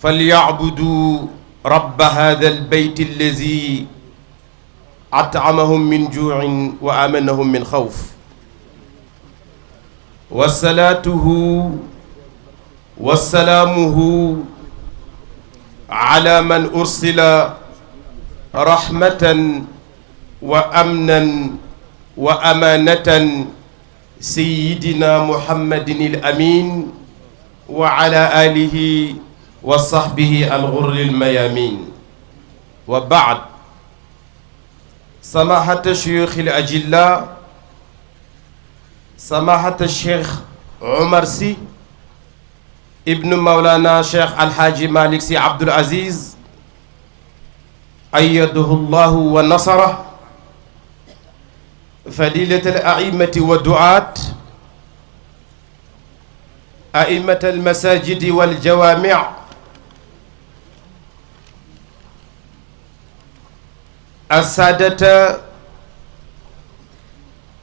فليعبدوا رب هذا البيت الذي أطعمهم من جوع وآمنهم من خوف وصلاته وسلامه على من أرسل رحمة وأمنا وأمانة سيدنا محمد الأمين وعلى آله وصحبه الغر الميامين وبعد سماحة الشيوخ الأجلاء سماحة الشيخ عمر سي ابن مولانا شيخ الحاج مالك سي عبد العزيز أيده الله ونصره فضيلة الأئمة والدعاة أئمة المساجد والجوامع السادة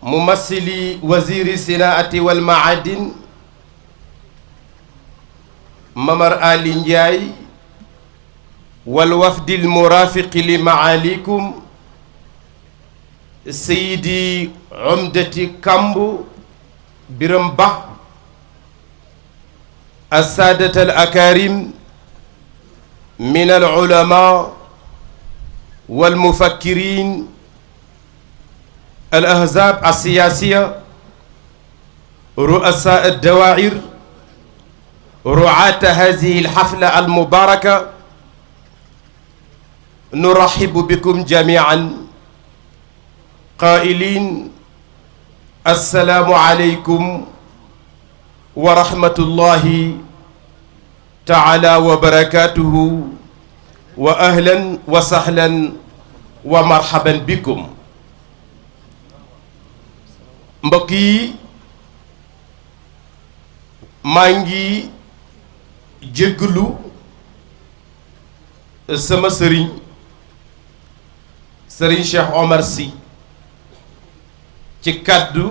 ممثلي وزير الصناعة والمعادن ممر آل نجاي والوفد المرافق لمعاليكم سيدي عمدة كامبو برمبا السادة الأكارم من العلماء والمفكرين الأحزاب السياسية رؤساء الدوائر رعاة هذه الحفلة المباركة نرحب بكم جميعا قائلين السلام عليكم ورحمة الله تعالى وبركاته وأهلا وسهلا ومرحبا بكم mbokki maa ngi jégglu sama sëriñ Cheikh Omar Sy ci kàddu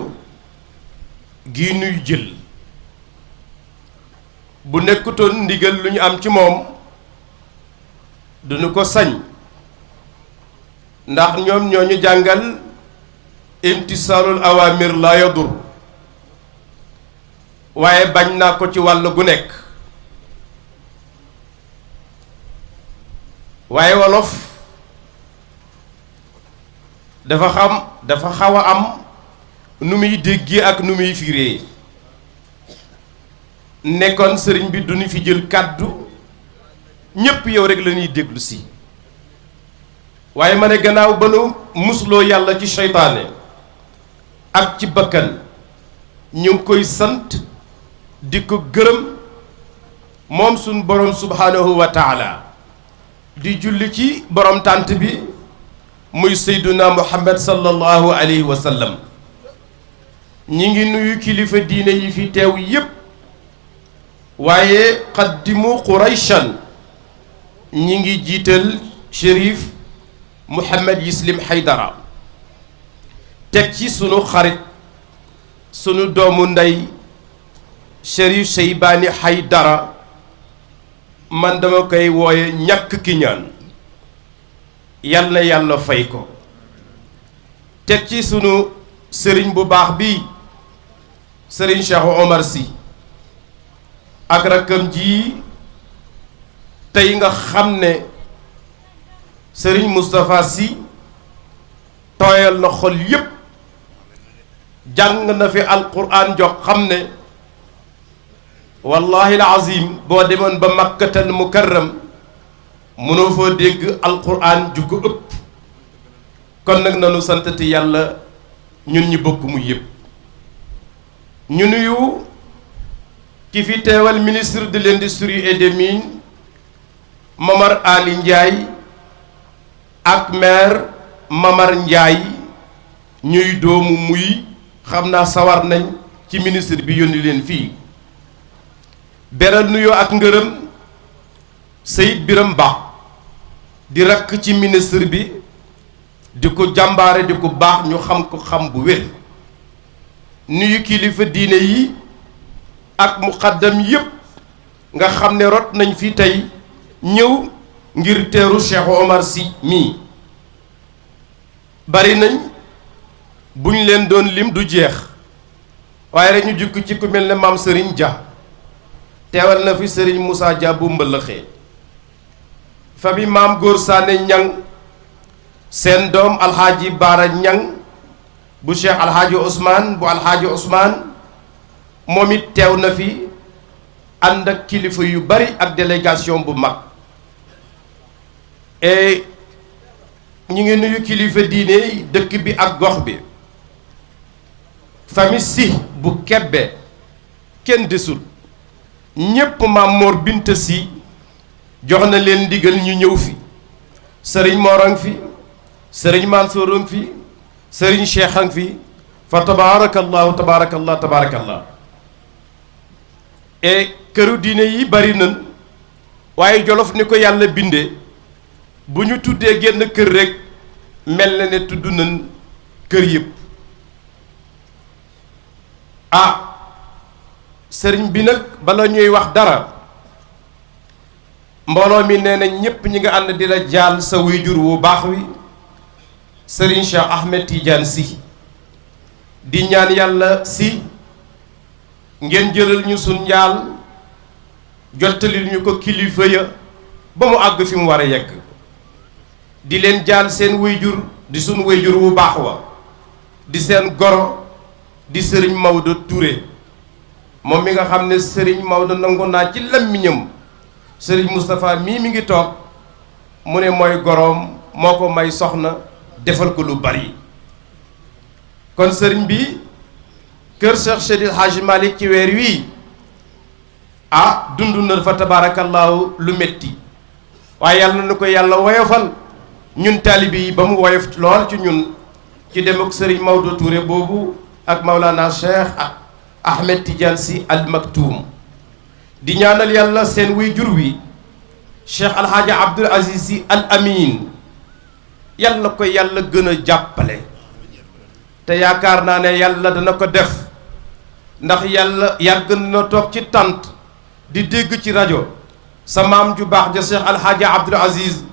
gi nuy jël bu nekkutoon ndigal lu ñu am ci moom duñu ko sañ ndax ñoom ñoo ñu jàngal imtisaalul awaamir la yadur waaye bañ naa ko ci wàll gu nekk waaye wolof dafa xaw a am nu muy déggee ak nu muy firee nekkoon sëriñ bi duñu fi jël kàddu ñépp yow rek la ñuy déglu si waaye ma ne gannaaw ba nu musloo yàlla ci seytaane ak ci bakkan ñu ngi koy sant di ko gërëm moom suñ borom subhanahu wa taala di julli ci borom tànt bi muy sayduna muhammad sallallahu alayhi wa sallam ñi ngi nuyu kilifa diine yi fi teew yépp waaye qaddimu qurayshan ñi ngi jiital shérif Mouhamed Yislim Haydara teg ci sunu xarit sunu doomu ndey shérif Seybaani Haydara man dama koy wooye ñàkk ki ñaan yal na yàlla fay ko teg ci sunu sëriñ bu baax bi sëriñ Cheikh Omar Sy ak rakkam ji tey nga xam ne sëriñ Moustapha Sy tooyal na xol yépp jàng na fi alquran jox xam ne wallahi alazim boo demoon ba makkatal mukarram mënoo foo dégg alquran ju ko ëpp kon nag nanu santati yàlla ñun ñi bokk mu yépp ñu nuyu ki fi teewal ministre de l'industrie et des mines Momar Ali Ndiaye ak maire Mamar Ndiaye ñuy doomu muy xam naa sawar nañ ci ministre bi yónni leen fii beral nuyoo ak ngërëm Seyid Biram Ba di rakk ci ministre bi di ko jàmbaare di ko baax ñu xam ko xam bu wér nuyu kilifa diine yi ak muqaddam yépp nga xam ne rot nañ fi tey ñëw ngir teeru Cheikh Omar Sy mii bari nañ buñ leen doon lim du jeex waaye rek ñu jukk ci ku mel ne maam Serigne Dia teewal na fi Serigne Moussa Dia bu mbëlëxee fa bi maam Góor Saane Ñang seen doom alxaaji Baara Ñang bu Cheikh alxaaji Ousmane bu alxaaji Ousmane moom it teew na fi ànd ak kilifa yu bari ak délégation bu mag et ñu ngi nuyu kilifa diine dëkk bi ak gox bi famille Sy bu Kebbe kenn desul ñépp maam Mor Binta Sy jox na leen ndigal ñu ñëw fi sëriñ Morang fi sëriñ Mansourang fi sëriñ Cheikhan fi fa tabaarakallahu tabaarakallah tabaarakallah et këru diine yi bari nan waaye Jolof ni ko yàlla bindee bu ñu tuddee génn kër rek mel na ne tudd nañ kër yëpp sëriñ bi nag bala ñuy wax dara mbooloo mi nee na ñépp ñi nga ànd di la jaal sa waajur wu baax wi sëriñ Cheikh Ahmed Tidiane Sy di ñaan yàlla si ngeen jëlal ñu sun njaal jottalil ñu ko kilifa ya ba mu àgg fi mu war a yegg di leen jaal seen waajur di sun waajur wu baax wa di seen goro di sëriñ Maodo Touré moom mi nga xam ne sëriñ Maodo nangu naa ci làmmiñam sëriñ Moustapha mii mi ngi toog mu ne mooy goroom moo ko may soxna defal ko lu bari kon sëriñ bi kër Cheikh Seydil Hadji Malick ci weer wii dund na fa tabaarakallaahu lu metti waaye yàlla na ko yàlla woyofal ñun taalibe yi ba mu woyof lool ci ñun ci dem ak sëriñ Maodo Touré boobu ak Maulana Cheikh Ahmed Tidiane Sy Al Maktoum di ñaanal yàlla seen wuy jur wi Cheikh Alhaaji Abdoul Aziz Sy Al Amin yàlla ko yàlla gën a jàppale te yaakaar naa ne yàlla dana ko def ndax yàlla yàgg na toog ci tant di dégg ci rajo sa maam ju baax ja Cheikh Alhaaji Abdoul Aziz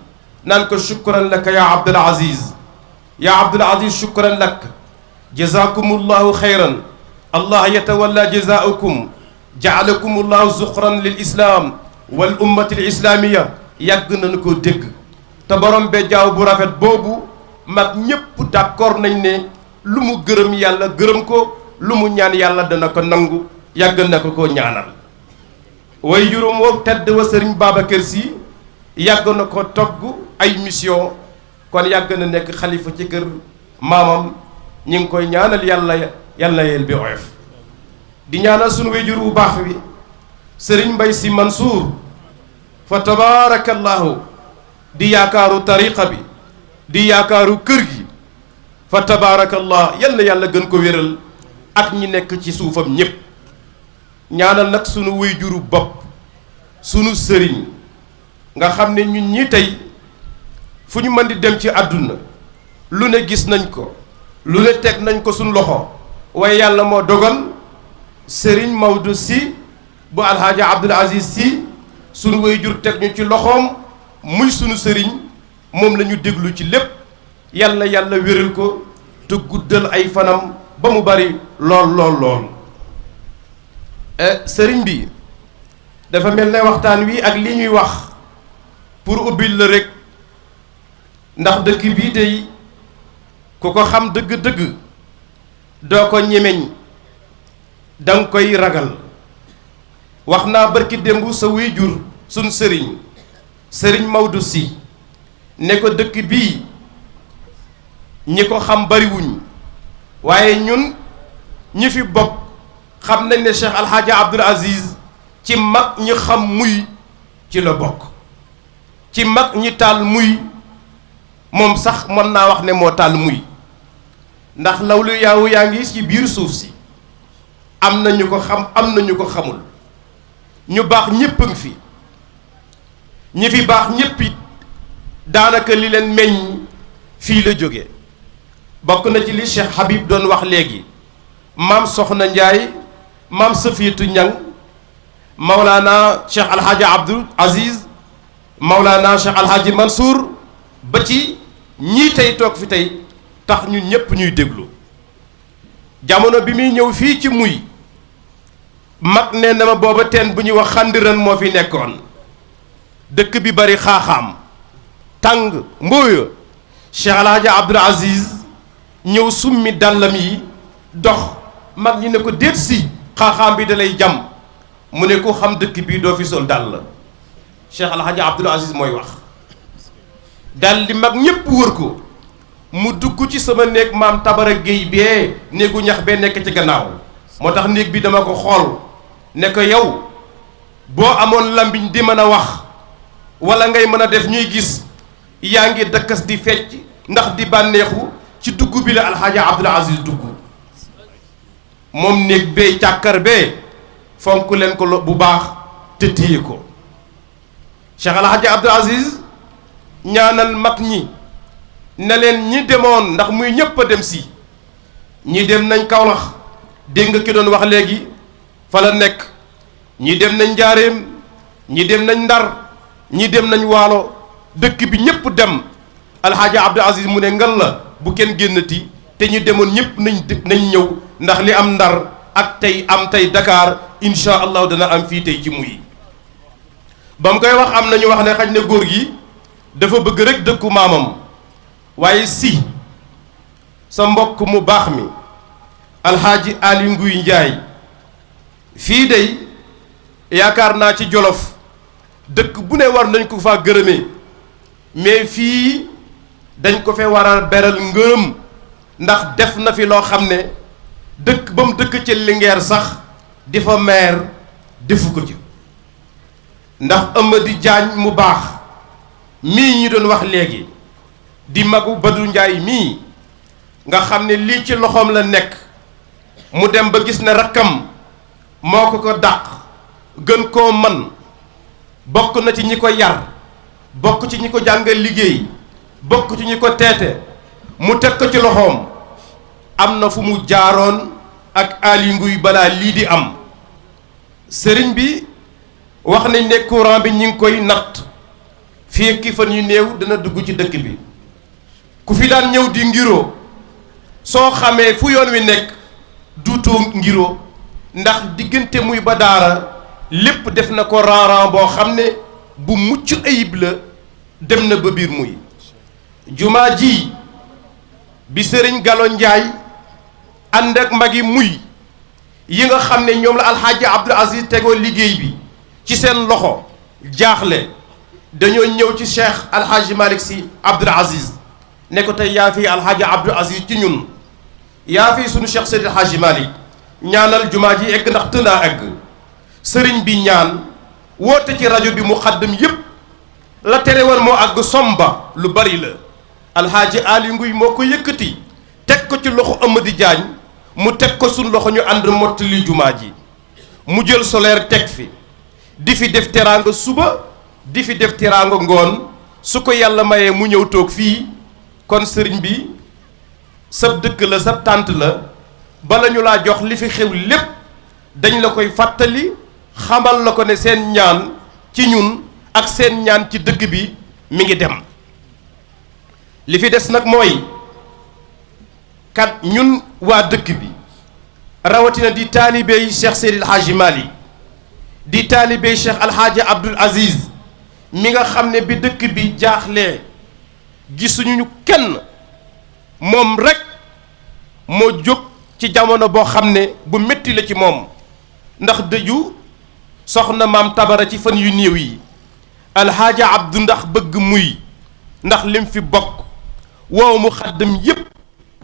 naan ko shukran laka ya Abdoul Aziz ya Abdoul Aziz shukran lak jazakumullahu xayran allah yatawalla jazaakum jaalakumullahu zuxran lil islam wal ummati l islamiya yàgg nañu ko dégg te borom be jaaw bu rafet boobu mag ñépp d'accord nañ ne lu mu gërëm yàlla gërëm ko lu mu ñaan yàlla dana ko nangu yàgg na ko ñaanal way juróom woo tedd wa sëriñ Babacar Sy yàgg na ko togg ay mission kon yàgg na nekk xalifa ci kër maamam ñi ngi koy ñaanal yàlla yel bi oyof di ñaanal sunu wéjur bu baax wi sëriñ Mbay Si Mansour fa tabarakallahu di yaakaaru tariqa bi di yaakaaru kër gi fa tabarakallah yàlla gën ko wéral ak ñi nekk ci suufam ñépp ñaanal nag sunu wéjuru bopp sunu sëriñ nga xam ne ñun ñi tey fu ñu mën di dem ci àdduna lu ne gis nañ ko lu ne teg nañ ko sunu loxo waaye yàlla moo dogal sëriñ Maodo si bu alxaaji Abdul Aziz si sunu wéyjur teg ñu ci loxoom muy sunu sëriñ moom la ñu déglu ci lépp yàlla wéral ko te guddal ay fanam ba mu bari lool sëriñ bi dafa mel ne waxtaan wi ak li ñuy wax pour ubbil la rek ndax dëkk bii tey ku ko xam dëgg-dëgg doo ko ñemeñ danga koy ragal wax naa barki démb sa waajur suñ sëriñ Maodo si ne ko dëkk bii ñi ko xam bariwuñ waaye ñun ñi fi bokk xam nañ ne Cheikh Alhaaji Abdul Aziz ci mag ñi xam muy ci la bokk ci mag ñi taal muy moom sax mën naa wax ne moo taal muy ndax lawlu yaa ngi ci biir suuf si am na ñu ko xam am na ñu ko xamul ñu baax ñépp a ngi fi ñi fi baax ñépp it daanaka li leen meññ fii la jóge bokk na ci li Cheikh Habib doon wax léegi maam Soxna Njaay maam Safiyatu Ñang Maulana Cheikh Alhaaji Abdul Aziz Maulana Cheikh Alhaaji Mansour ba ci ñii tey toog fi tey tax ñun ñépp ñuy déglu jamono bi muy ñëw fii ci muy mag nee na ma booba teen bu ñuy wax xandiran moo fi nekkoon dëkk bi bari xaaxaam tàng mbooya Cheikh Alhaaji Abdul Aziz ñëw summi dàllam yi dox mag ñi ne ko déet si xaaxaam bi dalay jam mu ne ko xam dëkk bii doo fi sol dàll Cheikh Alhaaji Abdul Aziz mooy wax dal di mag ñépp wër ko mu dugg ci sama néeg maam Tabara Géey bee néegu ñax bee nekk ci gannaaw moo tax néeg bi dama ko xool ne ko yow boo amoon lambiñ di mën a wax wala ngay mën a def ñuy gis yaa ngi dëkkas di fecc ndax di bànneexu ci dugg bi la Alhaaji Abdul Aziz dugg moom néeg bee càkkar bee fonk leen ko bu baax te téye ko Cheikh Alhaaji Abdul Aziz ñaanal mag ñi ne leen ñi demoon ndax muy ñépp a dem si ñi dem nañ Kawlax dégg nga ki doon wax léegi fa la nekk ñi dem nañ Njaaréem ñi dem nañ Ndar ñi dem nañ Waalo dëkk bi ñépp dem Alhaaji Abdul Aziz mu ne ngal la bu kenn génnati te ñu demoon ñépp nañ ñëw ndax li am Ndar ak tey am tey Dakar insha allahu dana am fii tey ci muy ba mu koy wax am nañu wax ne xaj ne góor gi dafa bëgg rek dëkku maamam waaye si sa mbokk mu baax mi Alhaaji Ali Nguy Njaay fii day yaakaar naa ci Jolof dëkk bu ne war nañ ko faa gërëmee mais fii dañ ko fee war a beral ngërëm ndax def na fi loo xam ne dëkk ba mu dëkk ci Linguère sax di fa meer defu ko ci ndax Amady Diagne mu baax mii ñi doon wax léegi di magu Badou Njaay mii nga xam ne lii ci loxoom la nekk mu dem ba gis ne rakkam moo ko dàq gën koo man bokk na ci ñi ko yar bokk ci ñi ko jàngal liggéey bokk ci ñi ko teete mu teg ko ci loxoom am na fu mu jaaroon ak Ali Nguy balaa lii di am sëriñ bi wax nañ ne courant bi ñi ngi koy natt fii ki fan yu néew dana dugg ci dëkk bi ku fi daan ñëw di ngiro soo xamee fu yoon wi nekk duutoo ngiro ndax diggante muy ba daara lépp def na ko ran boo xam ne bu mucc ayib la dem na ba biir muy jumaa ji bi sëriñ Gallo Njaay ànd ak magi muy yi nga xam ne ñoom la Alhaaji Abdul Aziz tegoo liggéey bi ci seen loxo jaaxle dañoo ñëw ci Cheikh Alhaaji Malick Sy Abdul Aziz ne ko tey yaa fi alxaaji Abdou Aziz ci ñun yaa fi suñu Cheikh Seydi Hadji Malick ñaanal jumaa ji egg ndax tënaa egg sëriñ bi ñaan woote ci rajo bi mu xaddam yépp la tere woon moo àgg somba lu bari la alxaaji Ali Nguy moo ko yëkkati teg ko ci loxo Amady Diagne mu teg ko suñ loxo ñu ànd mottali jumaa ji mu jël solaire teg fi di fi def teraanga suba di fi def teraanga ngoon su ko yàlla mayee mu ñëw toog fii kon sëriñ bi sab dëkk la sab tànt la bala ñu laa jox li fi xew lépp dañ la koy fàttali xamal la ko ne seen ñaan ci ñun ak seen ñaan ci dëkk bi mi ngi dem li fi des nag mooy kat ñun waa dëkk bi rawatina di taalibey Cheikh Seydil Hadji Malick di taalibey Cheikh Alhaaji Abdoul Aziz mi nga xam ne bi dëkk bi jaaxlee gisuñu kenn moom rek moo jóg ci jamono boo xam ne bu métti la ci moom ndax dëju soxna maam tabara ci fan yu néew yi alxaaja abdu ndax bëgg muy ndax lim fi bokk wow mu xaddam yépp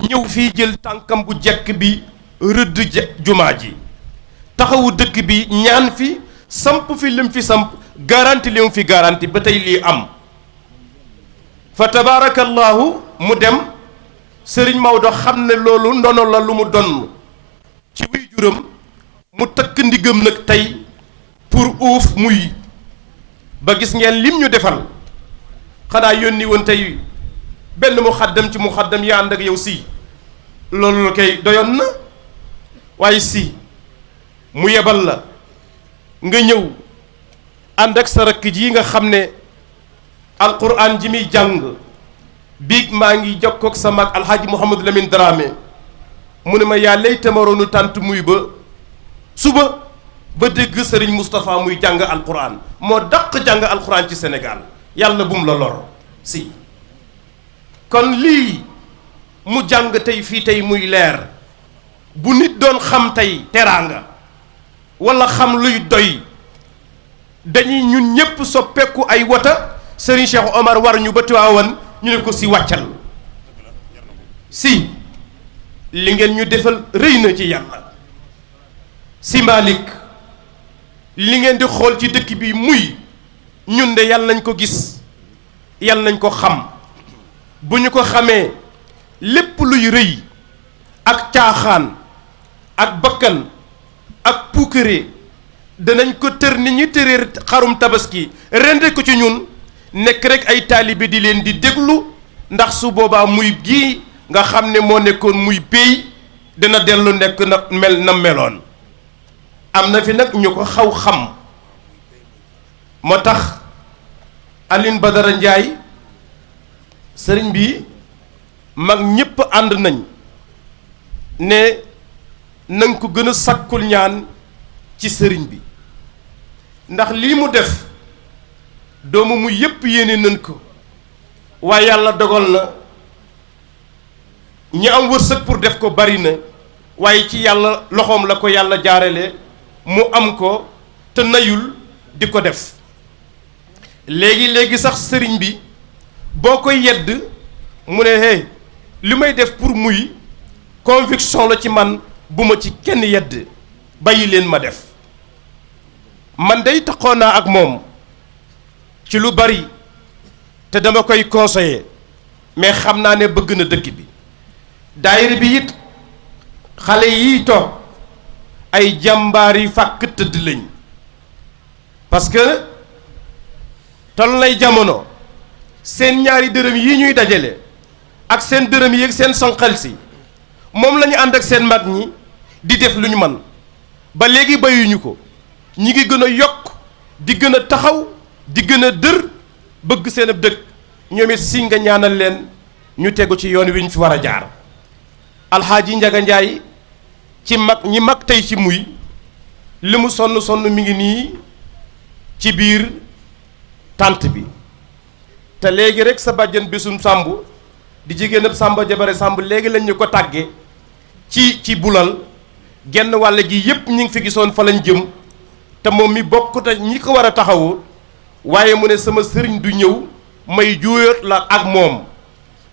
ñëw fii jël tànkam bu jekk bi rëdd jumaa ji taxawu dëkk bi ñaan fi samp fi lim fi samp garanti lim fi garanti ba tey lii am fa tabarakallahu mu dem sëriñ Maodo xam ne loolu ndono la lu mu donn ci wuy juram mu takk ndigam nag tey pour uuf muy ba gis ngeen lim ñu defal xanaa yónni woon tey benn mu xaddam ci mu xaddam yaa ànd ak yow si loolu la kay doyoon na waaye si mu yebal la nga ñëw ànd ak sa rakk ji nga xam ne alquran ji muy jàng biig maa ngi jokkoog sa mag alxaaji Mouhamadou Lamine Dramé mu ne ma yaa lay tamaroonu tànt muy ba suba ba dégg sëriñ Moustapha muy jàng alquran moo daq jàng alquran ci Sénégal yàlla bum la lor si kon lii mu jàng tey fii tey muy leer bu nit doon xam tey teraanga wala xam luy doy dañuy ñun ñépp soppeeku ay wota sëriñ Cheikh Omar war ñu ba Tiwaawan ñu ne ko si wàccal si li ngeen ñu defal rëy na ci yàlla si Malick li ngeen di xool ci dëkk bi muy ñun de yàlla nañ ko gis yàlla nañ ko xam bu ñu ko xamee lépp luy rëy ak caaxaan ak bakkan ak puukare danañ ko tër ni ñi tëree xarum tabaski rende ko ci ñun nekk rek ay taalibe di leen di déglu ndax su boobaa muy gii nga xam ne moo nekkoon muy béy dina dellu nekk na mel na meloon am na fi nag ñu ko xaw xam moo tax Alioune Badara Ndiaye sëriñ bi mag ñépp ànd nañ ne nanga ko gën a sakkul ñaan ci sëriñ bi ndax lii mu def doomu mu yépp yéene nañ ko waaye yàlla dogal na ñi am wërsëg pour def ko bari na waaye ci yàlla loxoom la ko yàlla jaarale mu am ko te nayul di ko def léegi sax sëriñ bi boo koy yedd mu ne hey li may def pour muy conviction la ci man bu ma ci kenn yedd bàyyi leen ma def man day taxoon naa ak moom ci lu bari te dama koy conseiller mais xam naa ne bëgg na dëkk bi daayira bi it xale yiy toog ay jàmbaar yi fàkk tëdd lañ parce que tol lay jamono seen ñaari dërëm yi ñuy dajale ak seen dërëm yi ak seen sonqal si moom la ñu ànd ak seen mag ñi di def lu ñu man ba léegi bayuñu ko ñi ngi gën a yokk di gën a taxaw di gën a dër bëgg seen ab dëkk ñoom it si nga ñaanal leen ñu tegu ci yoon wi ñu fi war a jaar alxaaji Njaga Njaay ci mag ñi mag tey ci muy li mu sonn mi ngi nii ci biir tànt bi te léegi rek sa bàjjan bésum sàmb di jigéen ab sàmba jabare sàmb léegi lañ ñu ko tàgge ci bulal genn wàll gi yépp ñi ngi fi gisoon fa lañ jëm te moom mi bokk te ñi ko war a taxawu waaye mu ne sama sëriñ du ñëw may juuyat la ak moom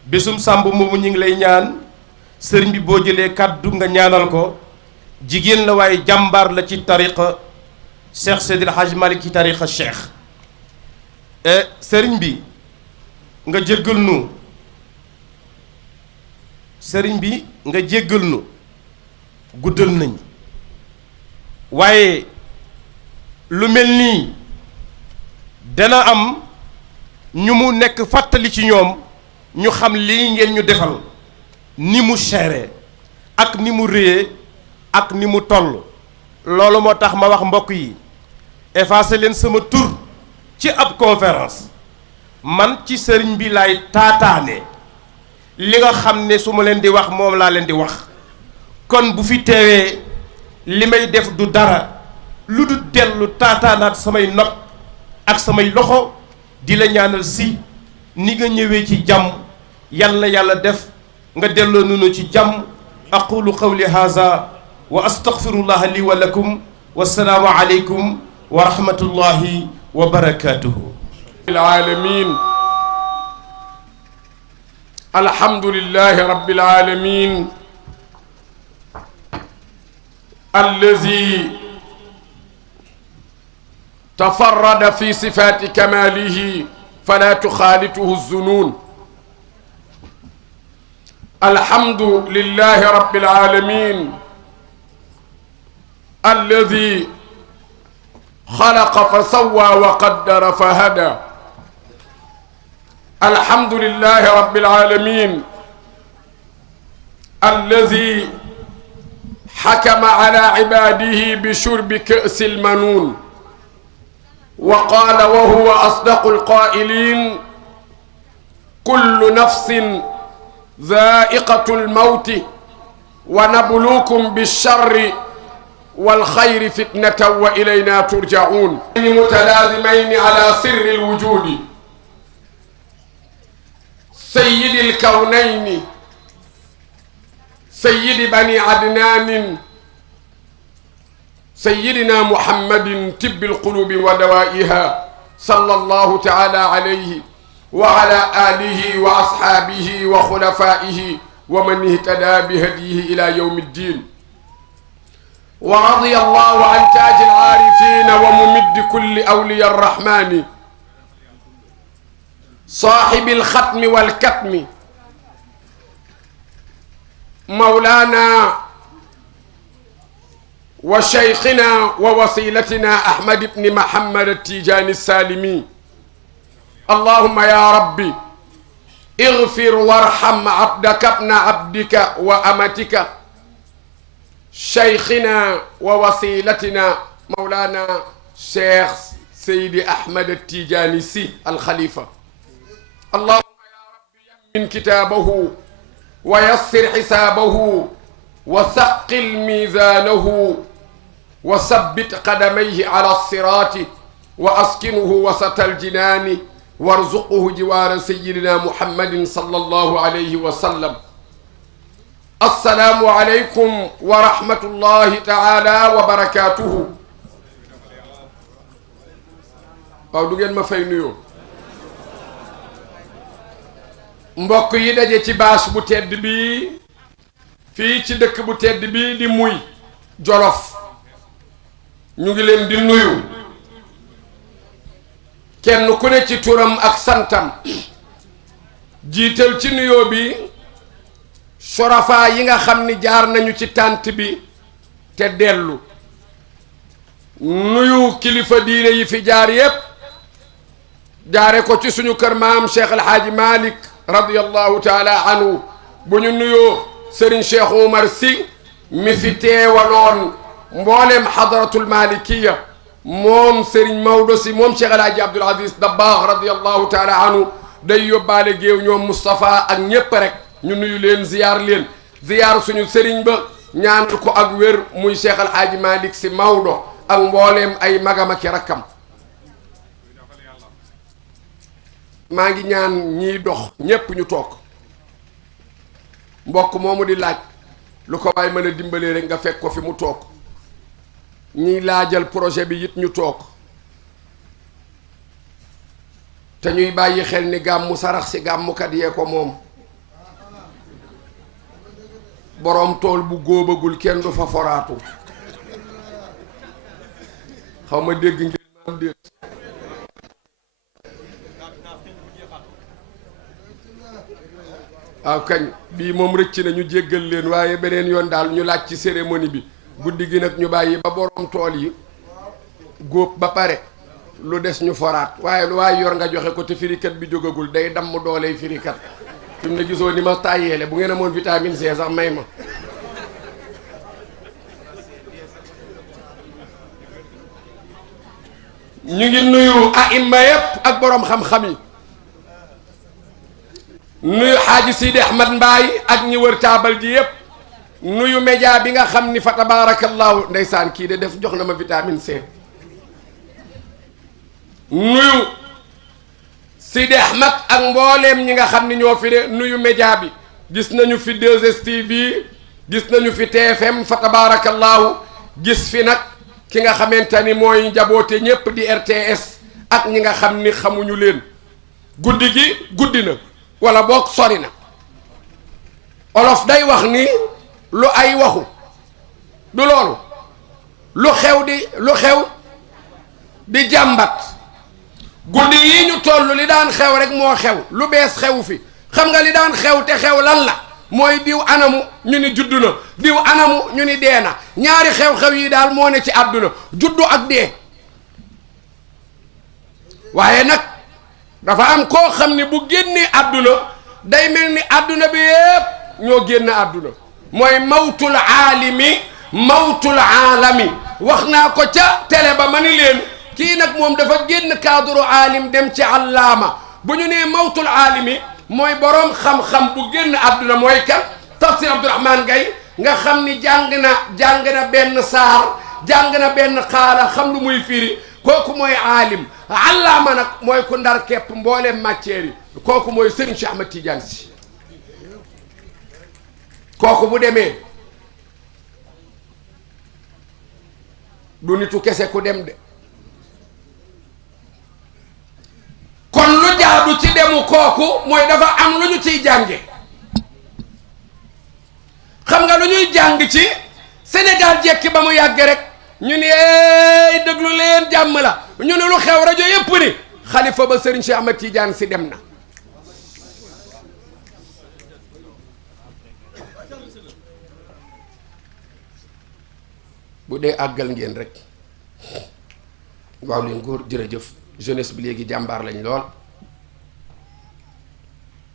bésum sàmb moomu ñu ngi lay ñaan sëriñ bi boo jëlee kàddu nga ñaanal ko jigéen la waaye jàmbaar la ci tariqa Cheikh Seydil Hadj Malick ci tariqa Cheikh sëriñ bi nga jéggal nu sëriñ bi nga jéggal nu guddal nañ waaye lu mel nii dana am ñu mu nekk fàttali ci ñoom ñu xam lii ngeen ñu defal ni mu seere ak ni mu réye ak ni mu toll loolu moo tax ma wax mbokk yi effacé leen sama tur ci ab conférence man ci sëriñ bi laay taataane li nga xam ne su ma leen di wax moom laa leen di wax kon bu fi teewee li may def du dara lu du dellu taataanaat samay nopp ak samay loxo di la ñaanal si ni nga ñëwee ci jàmm yàlla yàlla def nga delloo nunu ci jàmm aqulu qawli haza wa astaghfirullaha li wa lakum wassalaamu aleykum wa rahmatullahi wa barakatuhu العالمين الحمد لله رب العالمين الذي تفرد في صفات كماله فلا تخالطه الظنون الحمد لله رب العالمين الذي خلق فسوى وقدر فهدى الحمد لله رب العالمين الذي حكم على عباده بشرب كأس المنون وقال وهو أصدق القائلين كل نفس ذائقة الموت ونبلوكم بالشر والخير فتنة وإلينا ترجعون متلازمين على سر الوجود سيد الكونين سيد بني عدنان سيدنا محمد طب القلوب ودوائها صلى الله تعالى عليه وعلى آله وأصحابه وخلفائه ومن اهتدى بهديه إلى يوم الدين ورضي الله عن تاج العارفين وممد كل أولياء الرحمن صاحب الختم والكتم مولانا وشيخنا ووسيلتنا أحمد بن محمد التيجاني السالمي اللهم يا ربي اغفر وارحم عبدك ابن عبدك وأمتك شيخنا ووسيلتنا مولانا شيخ سيد أحمد التيجاني سي الخليفة اللهم يا ربي يمن كتابه ويسر حسابه وثقل ميزانه وثبت قدميه على الصراط وأسكنه وسط الجنان وارزقه جوار سيدنا محمد صلى الله عليه وسلم السلام عليكم ورحمة الله تعالى وبركاته waaw du ngeen ma fay nuyoo mbokk yi daje ci bâche bu tedd bi fii ci dëkk bu tedd bi di muy Jolof ñu ngi leen di nuyu kenn ku ne ci turam ak santam jiital ci nuyoo bi sorafa yi nga xam ni jaar nañu ci tànt bi te dellu nuyu kilifa diine yi fi jaar yépp jaare ko ci suñu kër maam Cheikh El Hadji Malick radiyallahu taala anhu bu ñu nuyoo Serigne Cheikh Oumar Sy mi fi teewaloon mboolem hadratul malikiya moom Serigne Maodo Sy moom Cheikh El Hadji Abdoul Aziz Dabakh radiyallahu taala anhu day yóbbaale géew ñoom Moustapha ak ñépp rek ñu nuyu leen ziyaar suñu Serigne ba ñaanal ko ak wér muy Cheikh El Hadji Malick Sy Maodo ak mbooleem ay magam ak rakkam maa ngi ñaan ñiy dox ñépp ñu toog mbokk moomu di laaj lu ko waay mën a dimbalee rek nga fekk ko fi mu toog ñiy laajal projet bi it ñu toog te ñuy bàyyi xel ni gàmmu sarax si gàmmukat yee ko moom borom tool bu góobagul kenn du fa foraatu xaw ma dégg ngeen maam déet waaw kañ bii moom rëcc na ñu jéggal leen waaye beneen yoon daal ñu laaj ci cérémonie bi guddi gi nag ñu bàyyi ba borom tool yi góob ba pare lu des ñu foraat waaye lu waaye yor nga joxe ko te firikat bi jógagul day damm dooley firikat fi mu ne gisoo ni ma tàyyeele bu ngeen amoon vitamine C sax may ma ñu ngi nuyu aimma yépp ak borom xam-xam yi nuyu xaaji Sidi Ahmad Mbaay ak ñi wër taabal ji yépp nuyu média bi nga xam ni fa tabarakallahu ndeysaan kii de def jox na ma vitamine C nuyu Sidi Ahmad ak mbooleem ñi nga xam ni ñoo fi de nuyu média bi gis nañu fi 2STV gis nañu fi TFM fa tabarakallahu gis fi nag ki nga xamante ni mooy njaboote ñépp di RTS ak ñi nga xam ni xamuñu leen guddi gi guddi na wala boog sori na olof day wax ni lu ay waxu du loolu lu xew di jàmbat guddi yi ñu toll li daan xew rek moo xew lu bees xew fi xam nga li daan xew te xew lan la mooy diw anamu ñu ni juddu na diw anamu ñu ni dee na ñaari xew-xew yi daal moo ne ci àdduna juddu ak dee waaye nag dafa am koo xam ni bu génnee àdduna day mel ni àdduna bi yépp ñoo génn àdduna mooy mawtul aalami wax naa ko ca télé ba ma ni leen kii nag moom dafa génn cadre aalim dem ci allaama bu ñu nee mawtul aalimi mooy boroom xam-xam bu génn àdduna mooy kan tafsir Abdourahmane Gaye nga xam ni jàng na benn saar jàng na benn xaala xam lu muy firi kooku mooy aalim allaama nag mooy ku ndar képp mbooleem matière yi kooku mooy Serigne Cheikh Ahmed Tidiane Sy kooku bu demee du nitu kese ku dem de kon lu jaadu ci demu kooku mooy dafa am lu ñu ciy jànge xam nga lu ñuy jàng ci Sénégal jekki ba mu yàgg rek ñu ni eey déglu leen jàmm la ñu ne lu xew rajo yépp ni xalifa ba Serigne Cheikh Ahmed Tidiane Sy dem na bu dee àggal ngeen rek waaw leen góor jërëjëf jeunesse bi léegi jàmbaar lañ lool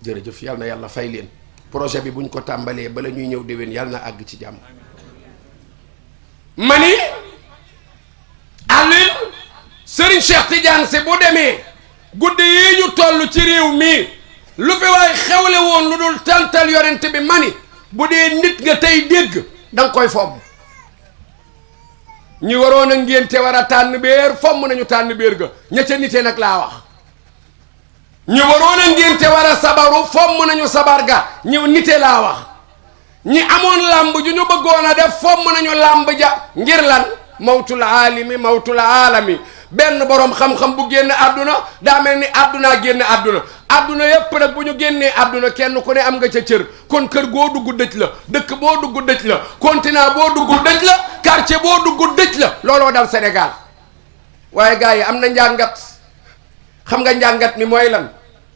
jërëjëf yal na yàlla fay leen projet bi buñ ko tàmbalee bala ñuy ñëw déwén yal na àgg ci jàmm mani Alioune Serigne Cheikh Tidiane Sy bu demee guddi yi ñu toll ci réew mi lu fi waay xewle woon lu dul tantal yorent bi mani bu dee nit nga tey dégg danga koy fomm ñi waroon a ngénte war a tànn béer fomm nañu tànn béer ga ña ca nite nag laa wax ñi waroon a ngénte war a sabaru fomm nañu sabar ga ñëw nite laa wax ñi amoon làmb ju ñu bëggoon a def fomm nañu làmb ja ngir lan mawtul aalimi mawtul aalami benn boroom xam-xam bu génn àdduna daa mel ni àddunaa génn àdduna yépp nag bu ñu génnee àdduna kenn ku ne am nga ca cër kon kër goo dugg dëj la dëkk boo dugg dëj la continent boo dugg dëj la quartier boo dugg dëj la looloo dal Sénégal waaye gars yi am na njàngat xam nga njàngat mi mooy lan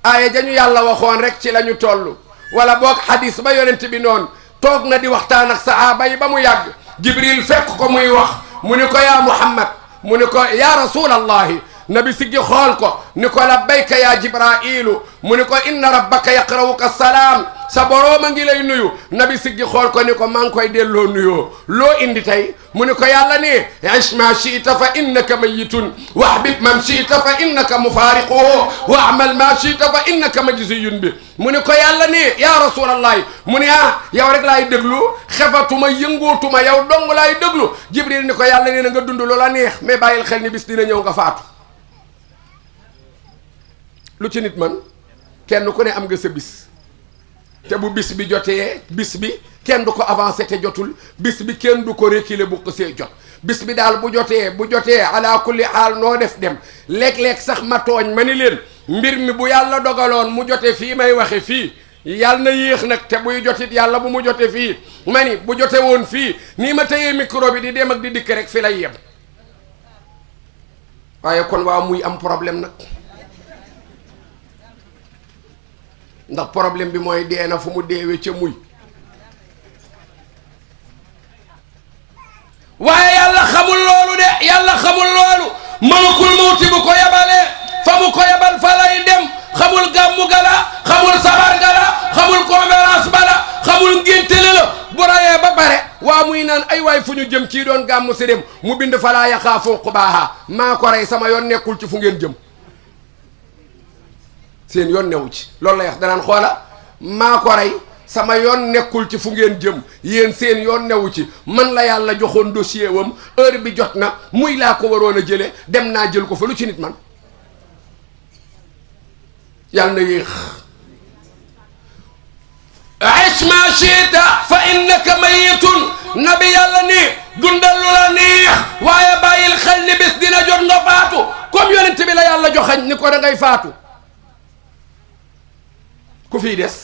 aaya jañu yàlla waxoon rek ci la ñu toll wala boog hadis ba yonent bi noonu toog na di waxtaan ak sahaaba yi ba mu yàgg Jibril fekk ko muy wax mu ni ko yaa Muhammad mu ni ko yaa rasulallahi nabi siggi xool ko ni ko labbayka yaa Jibrailu mu ni ko inna rabbaka yaqrawuka salaam sa boroom a ngi lay nuyu nabi siggi xool ko ni ko maa ngi koy delloo nuyoo loo indi tey mu ni ko yàlla ne ish ma shi'ta fa innaka mayyitun wahbib man shi'ta fa innaka mufaariquhu wa amal ma shi'ta fa innaka majziyun bi mu ni ko yàlla ne yaa rasulallahi mu ni yow rek laay déglu xefatuma yëngootuma yow dong laay déglu Jibril ni ko yàlla nee na nga dund loola neex mais bàyyil xel ni bis dina ñëw nga faatu lu ci nit man kenn ku ne am nga sa bis te bu bis bi jotee bis bi kenn du ko avancé te jotul bis bi kenn du ko reculer bu ko see jot bis bi daal bu jotee ala kulli xaal noo def dem léeg-léeg sax ma tooñ ma ni leen mbir mi bu yàlla dogaloon mu jote fii may waxe fii yàlla na yéex nag te buy jotit yàlla bu mu jote fii ma ni bu jote woon fii nii ma tëyee micro bi di dem ak di dikk rek fi lay yem waaye kon waa muy am problème nag ndax problème bi mooy dee na fu mu deewee ca muy waaye yàlla xamul loolu de yàlla xamul loolu malakul mawti bu ko yabalee fa mu ko yabal fa lay dem xamul gàmmu gala xamul sabar gala xamul conférence bala xamul ngéntele la bu rayee ba bare waa muy naan ay waay fu ñu jëm kii doon gàmmu si dem mu bind falaa yaxaafu uqbaahaa maa ko rey sama yoon nekkul ci fu ngeen jëm seen yoon newu ci loolu la yax danaan xoola maa ko rey sama yoon nekkul ci fu ngeen jëm yéen seen yoon newu ci man la yàlla joxoon dossier wam heure bi jot na muy laa ko waroon a jële dem naa jël ko fa lu ci nit man yàlla na yéex aish ma shiita fa innaka mayitun nabi yàlla nii dundal lu la neex waaye bàyyil xel ni bis dina jot nga faatu comme yonent bi la yàlla joxañ ni ko da ngay faatu ku fii des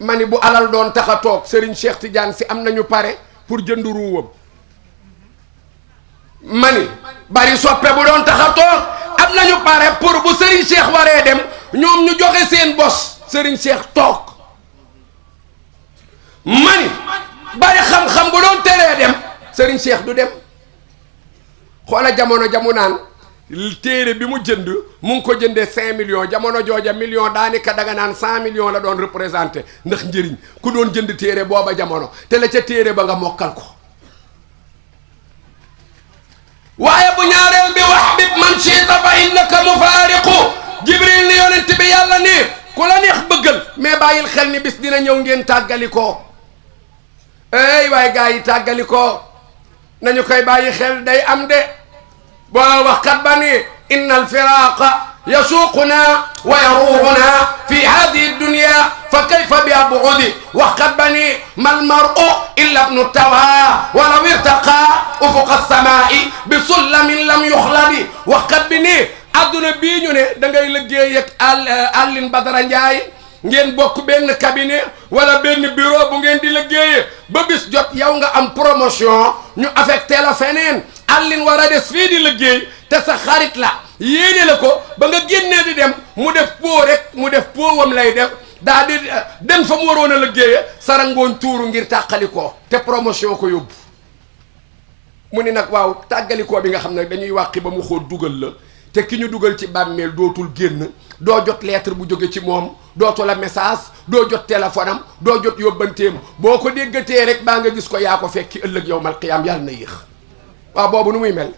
ma ni bu alal doon tax a toog Serigne Cheikh Tidiane si am nañu pare pour jënd ruuwam ma ni bari soppe bu doon tax a toog am nañu pare pour bu Serigne Cheikh waree dem ñoom ñu joxe seen bos Serigne Cheikh toog ma ni bari xam-xam bu doon teree dem Serigne Cheikh du dem xoola jamono jamunaan téere bi mu jënd mu ngi ko jëndee 5 millions jamono jooja million daanaka daga naan 100 millions la doon représenté ndax njëriñ ku doon jënd téere booba jamono te la ca téere ba nga mokkal ko waaye bu ñaareel bi wax bib man shiita fa innaka mufaariqu jibril ni yonent bi yàlla ni ku la neex bëggal mais bàyyil xel ni bis dina ñëw ngeen tàggalikoo ey waaye gars yi tàggalikoo nañu koy bàyyi xel day am de boo waxkat ba ni inna alfiraqa yasuuquna wa yaruuxuna fi hadihi dunya fa kayfa bi abudi waxkat ba ni mal mar'u illa ibnu tawa walaw irtaqa ufuqa samaa'i bi sullamin lam yuxladi waxkat bi ni adduna bii ñu ne da ngay liggéey ak Alioune Badara Ndiaye ngeen bokk benn cabinet wala benn bureau bu ngeen di liggéeyee ba bis jot yow nga am promotion ñu affecté la feneen Alioune war a des fii di liggéey te sa xarit la yéene la ko ba nga génnee di dem mu def po rek mu def po wam lay def daa di dem fa mu waroon a liggéeyee sarangoon tuuru ngir tàqalikoo te promotion ko yóbbu mu ni nag waaw tàggalikoo bi nga xam ne dañuy wàqi ba mu xóot dugal la te ki ñu dugal ci bàmmeel dootul génn doo jot lettre bu jóge ci moom dootu la message doo jot téléphone am doo jot yóbbanteem boo ko déggatee rek baa nga gis ko yaa ko fekki ëllëg yawmal qiyaam yàlla na yéex waaw boobu nu muy mel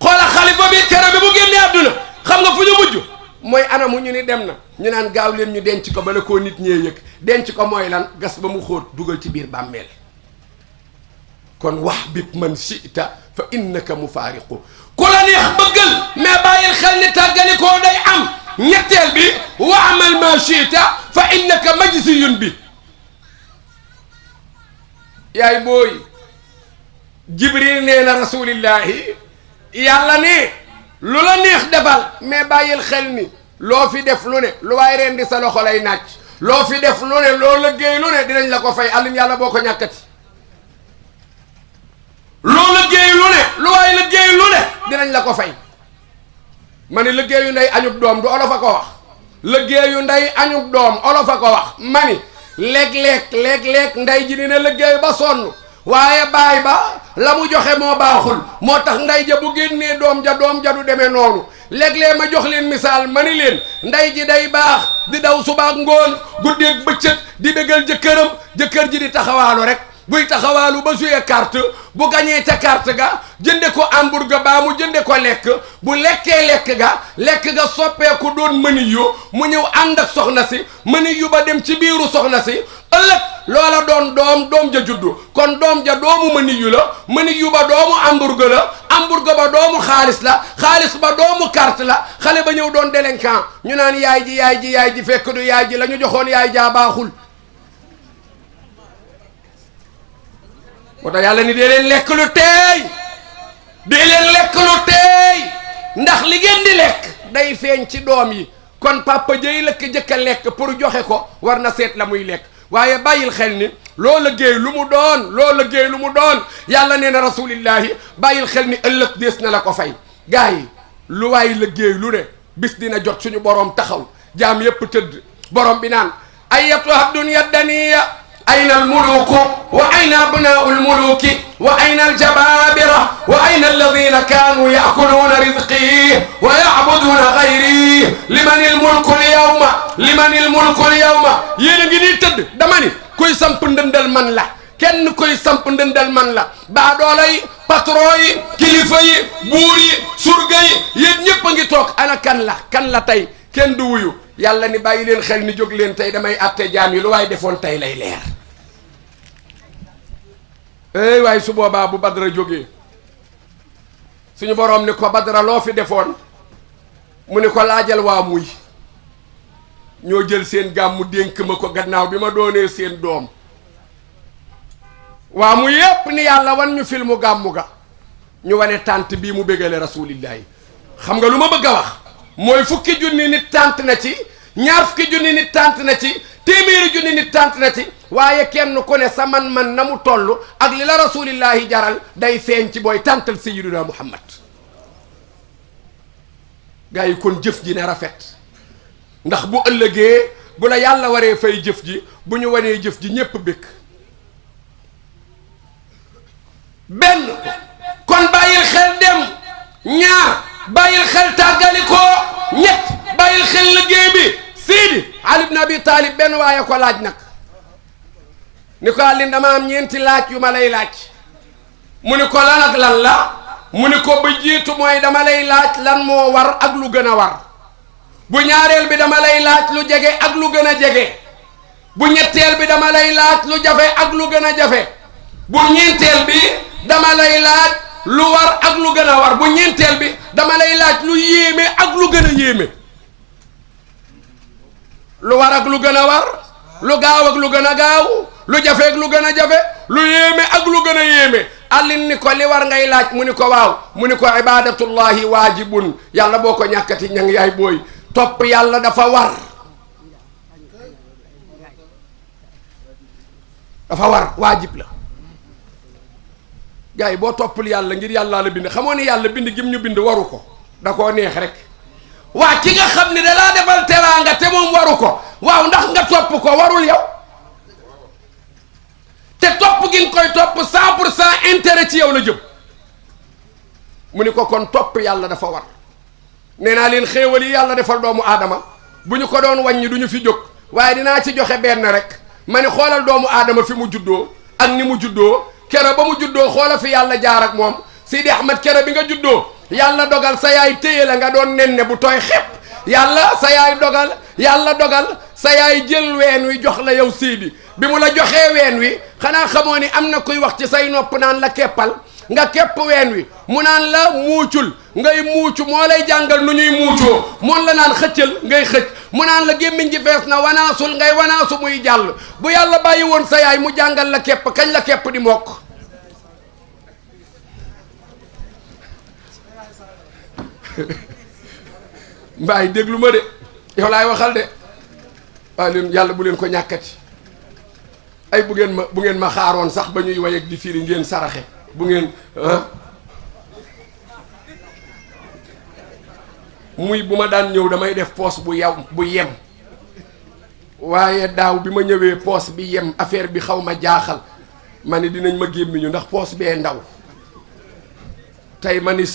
xoola xalifa bi kero bi bu génnee àdduna xam nga fu ñu mujj mooy anamu ñu ni dem na ñu naan gaaw leen ñu denc ko bala koo nit ñee yëg denc ko mooy lan gas ba mu xóot dugal ci biir bàmmeel kon wax bib man shi'ta fa innaka mufaariqu ku la neex bëggal mais bàyyil xel ni tàggalikoo day am ñetteel bi wa amal ma shi'ta fa innaka majziyun bi yaay booy jibril nee na rasulillahi yàlla ne lu la neex defal mais bàyyil xel ni loo fi def lu ne lu waay reen di sa loxo lay nàcc loo fi def lu ne loo liggéey lu ne dinañ la ko fay Alioune yàlla boo ko ñàkkati loo liggéey lu ne lu waay liggéey lu ne dinañ la ko fay ma ne liggéeyu ndey añub doom du olof a ko wax liggéeyu ndey añub doom olof a ko wax ma ni léeg-léeg ndey ji dina liggéey ba sonn waaye baay ba la mu joxe moo baaxul moo tax ndey ja bu génnee doom ja du demee noonu léeg-léeg ma jox leen misaal ma ni leen ndey ji day baax di daw subaak ngoon guddeeg bëccëg di bégal jëkkër ji di taxawaalu rek buy taxawaalu ba joué carte bu gañee ca carte ga jënde ko hamburger baa mu jënde ko lekk bu lekkee lekk ga soppeeku doon mëni yu mu ñëw ànd ak soxna si mëni yu ba dem ci biiru soxna si ëllëg loola doon doom ja juddu kon doom ja doomu mëni yu la mëni yu ba doomu hamburger la hamburger ba doomu xaalis ba doomu carte la xale ba ñëw doon délinquant ñu naan yaay ji fekk du yaay ji la ñu joxoon yaay jaa baaxul moo tax yàlla ni dee leen lekk lu teey ndax li ngeen di lekk day feeñ ci doom yi kon papa jëy la ko jëkk a lekk pour joxe ko war na seet la muy lekk waaye bàyyil xel ni loo liggéey lu mu doon yàlla nee na rasulillahi bàyyil xel ni ëllëg des na la ko fay gars yi lu waay liggéey lu ne bis dina jot suñu borom taxaw jaam yépp tëdd borom bi naan ayyatuha dunya daniya ayna almuluku wa ayna abnaau almuluki wa ayna aljababira wa ayna alladina kanu yakuluna rizqi wa yacbuduna gayri liman almulku alyawma yéen a ngi nii tëdd dama ni kuy samp ndëndal man la kenn koy samp ndëndal man la baadoolo yi patron yi kilifa yi buur yi surga yi yéen ñëpp a ngi toog ana kan la tey kenn du wuyu yàlla ni bàyyi leen xel ni jóg leen tey damay atte jaam yi lu waaye defoon tey lay leer ey waaye su boobaa bu badra jógee suñu boroom ni ko badra loo fi defoon mu ni ko laajal waa muy ñoo jël seen gàmmu dénk ma ko gannaaw bi ma doonee seen doom waa mu yépp ni yàlla wan ñu filmu gàmmu ga ñu wane tànt bii mu bégale rasulillahi xam nga lu ma bëgg a wax mooy fukki junni nit tànt na ci ñaar fukki junni nit tànt na ci téeméeri junni nit tànt na ci waaye kenn ku ne sa man na mu toll ak li la rasulillahi jaral day feeñ ci booy tàntal sayyiduna muhammad gars yi kon jëf ji ne rafet ndax bu ëllëgee bu la yàlla waree fay jëf ji bu ñu wanee jëf ji ñépp békk benn kon bàyyil xel dem ñaar bàyyil xel tàggalikoo ñett bàyyil xel liggéey bi Sidi Ali ibn Abi Talib benn waaye ko laaj nag ni ko Alioune dama am ñeenti laaj yu ma lay laaj mu ni ko lan ak lan la mu ni ko ba jiitu mooy dama lay laaj lan moo war ak lu gën a war bu ñaareel bi dama lay laaj lu jege ak lu gën a jege bu ñetteel bi dama lay laaj lu jafe ak lu gën a jafe bu ñeenteel bi dama lay laaj lu war ak lu gën a war bu ñeenteel bi dama lay laaj lu yéeme ak lu gën a yéeme lu war ak lu gën a war lu gaaw ak lu gën a gaaw lu jafe ak lu gën a jafe lu yéeme ak lu gën a yéeme Alioune ni ko li war ngay laaj mu ni ko waaw mu ni ko ibadatullahi waajibun yàlla boo ko ñàkkati ñang yaay booy topp yàlla dafa war waajib la gars yi boo toppul yàlla ngir yàllaa la bind xamoo ni yàlla bind gim ñu bind waru ko da koo neex rek waa ki nga xam ne da laa defal teraanga te moom waru ko waaw ndax nga topp ko warul yow te topp gi nga koy topp 100% intérêt ci yow la jëm mu ni ko kon topp yàlla dafa war nee naa leen xéewal yi yàlla defal doomu aadama bu ñu ko doon wàññi du ñu fi jóg waaye dinaa ci joxe benn rek ma ni xoolal doomu aadama fi mu juddoo ak ni mu juddoo kere ba mu juddoo xoola fi yàlla jaar ak moom Sidi Ahmed kere bi nga juddoo yàlla dogal sa yaay téye la nga doon nenne bu tooy xepp yàlla dogal sa yaay jël ween wi jox la yow Sidi bi mu la joxee ween wi xanaa xamoo ni am na kuy wax ci say nopp naan la keppal nga kepp ween wi mu naan la muucul ngay muucu moo lay jàngal nu ñuy muucoo moon la naan xëccal ngay xëcc mu naan la gémmiñ ji fees na wanaasul ngay wanaasu muy jàll bu yàlla bàyyi woon sa yaay mu jàngal la kepp kañ la kepp di mokk mbaay déglu ma de yow laay waxal de waaye leen yàlla bu leen ko ñàkkati ay bu ngeen ma xaaroon sax ba ñuy way ak di firi ngeen saraxe bu ngeen muy bu ma daan ñëw damay def poos bu yem waaye daaw bi ma ñëwee poos bi yem affaire bi xaw ma jaaxal ma ni dinañ ma gémmiñu ndax poos bee ndaw tey ma ni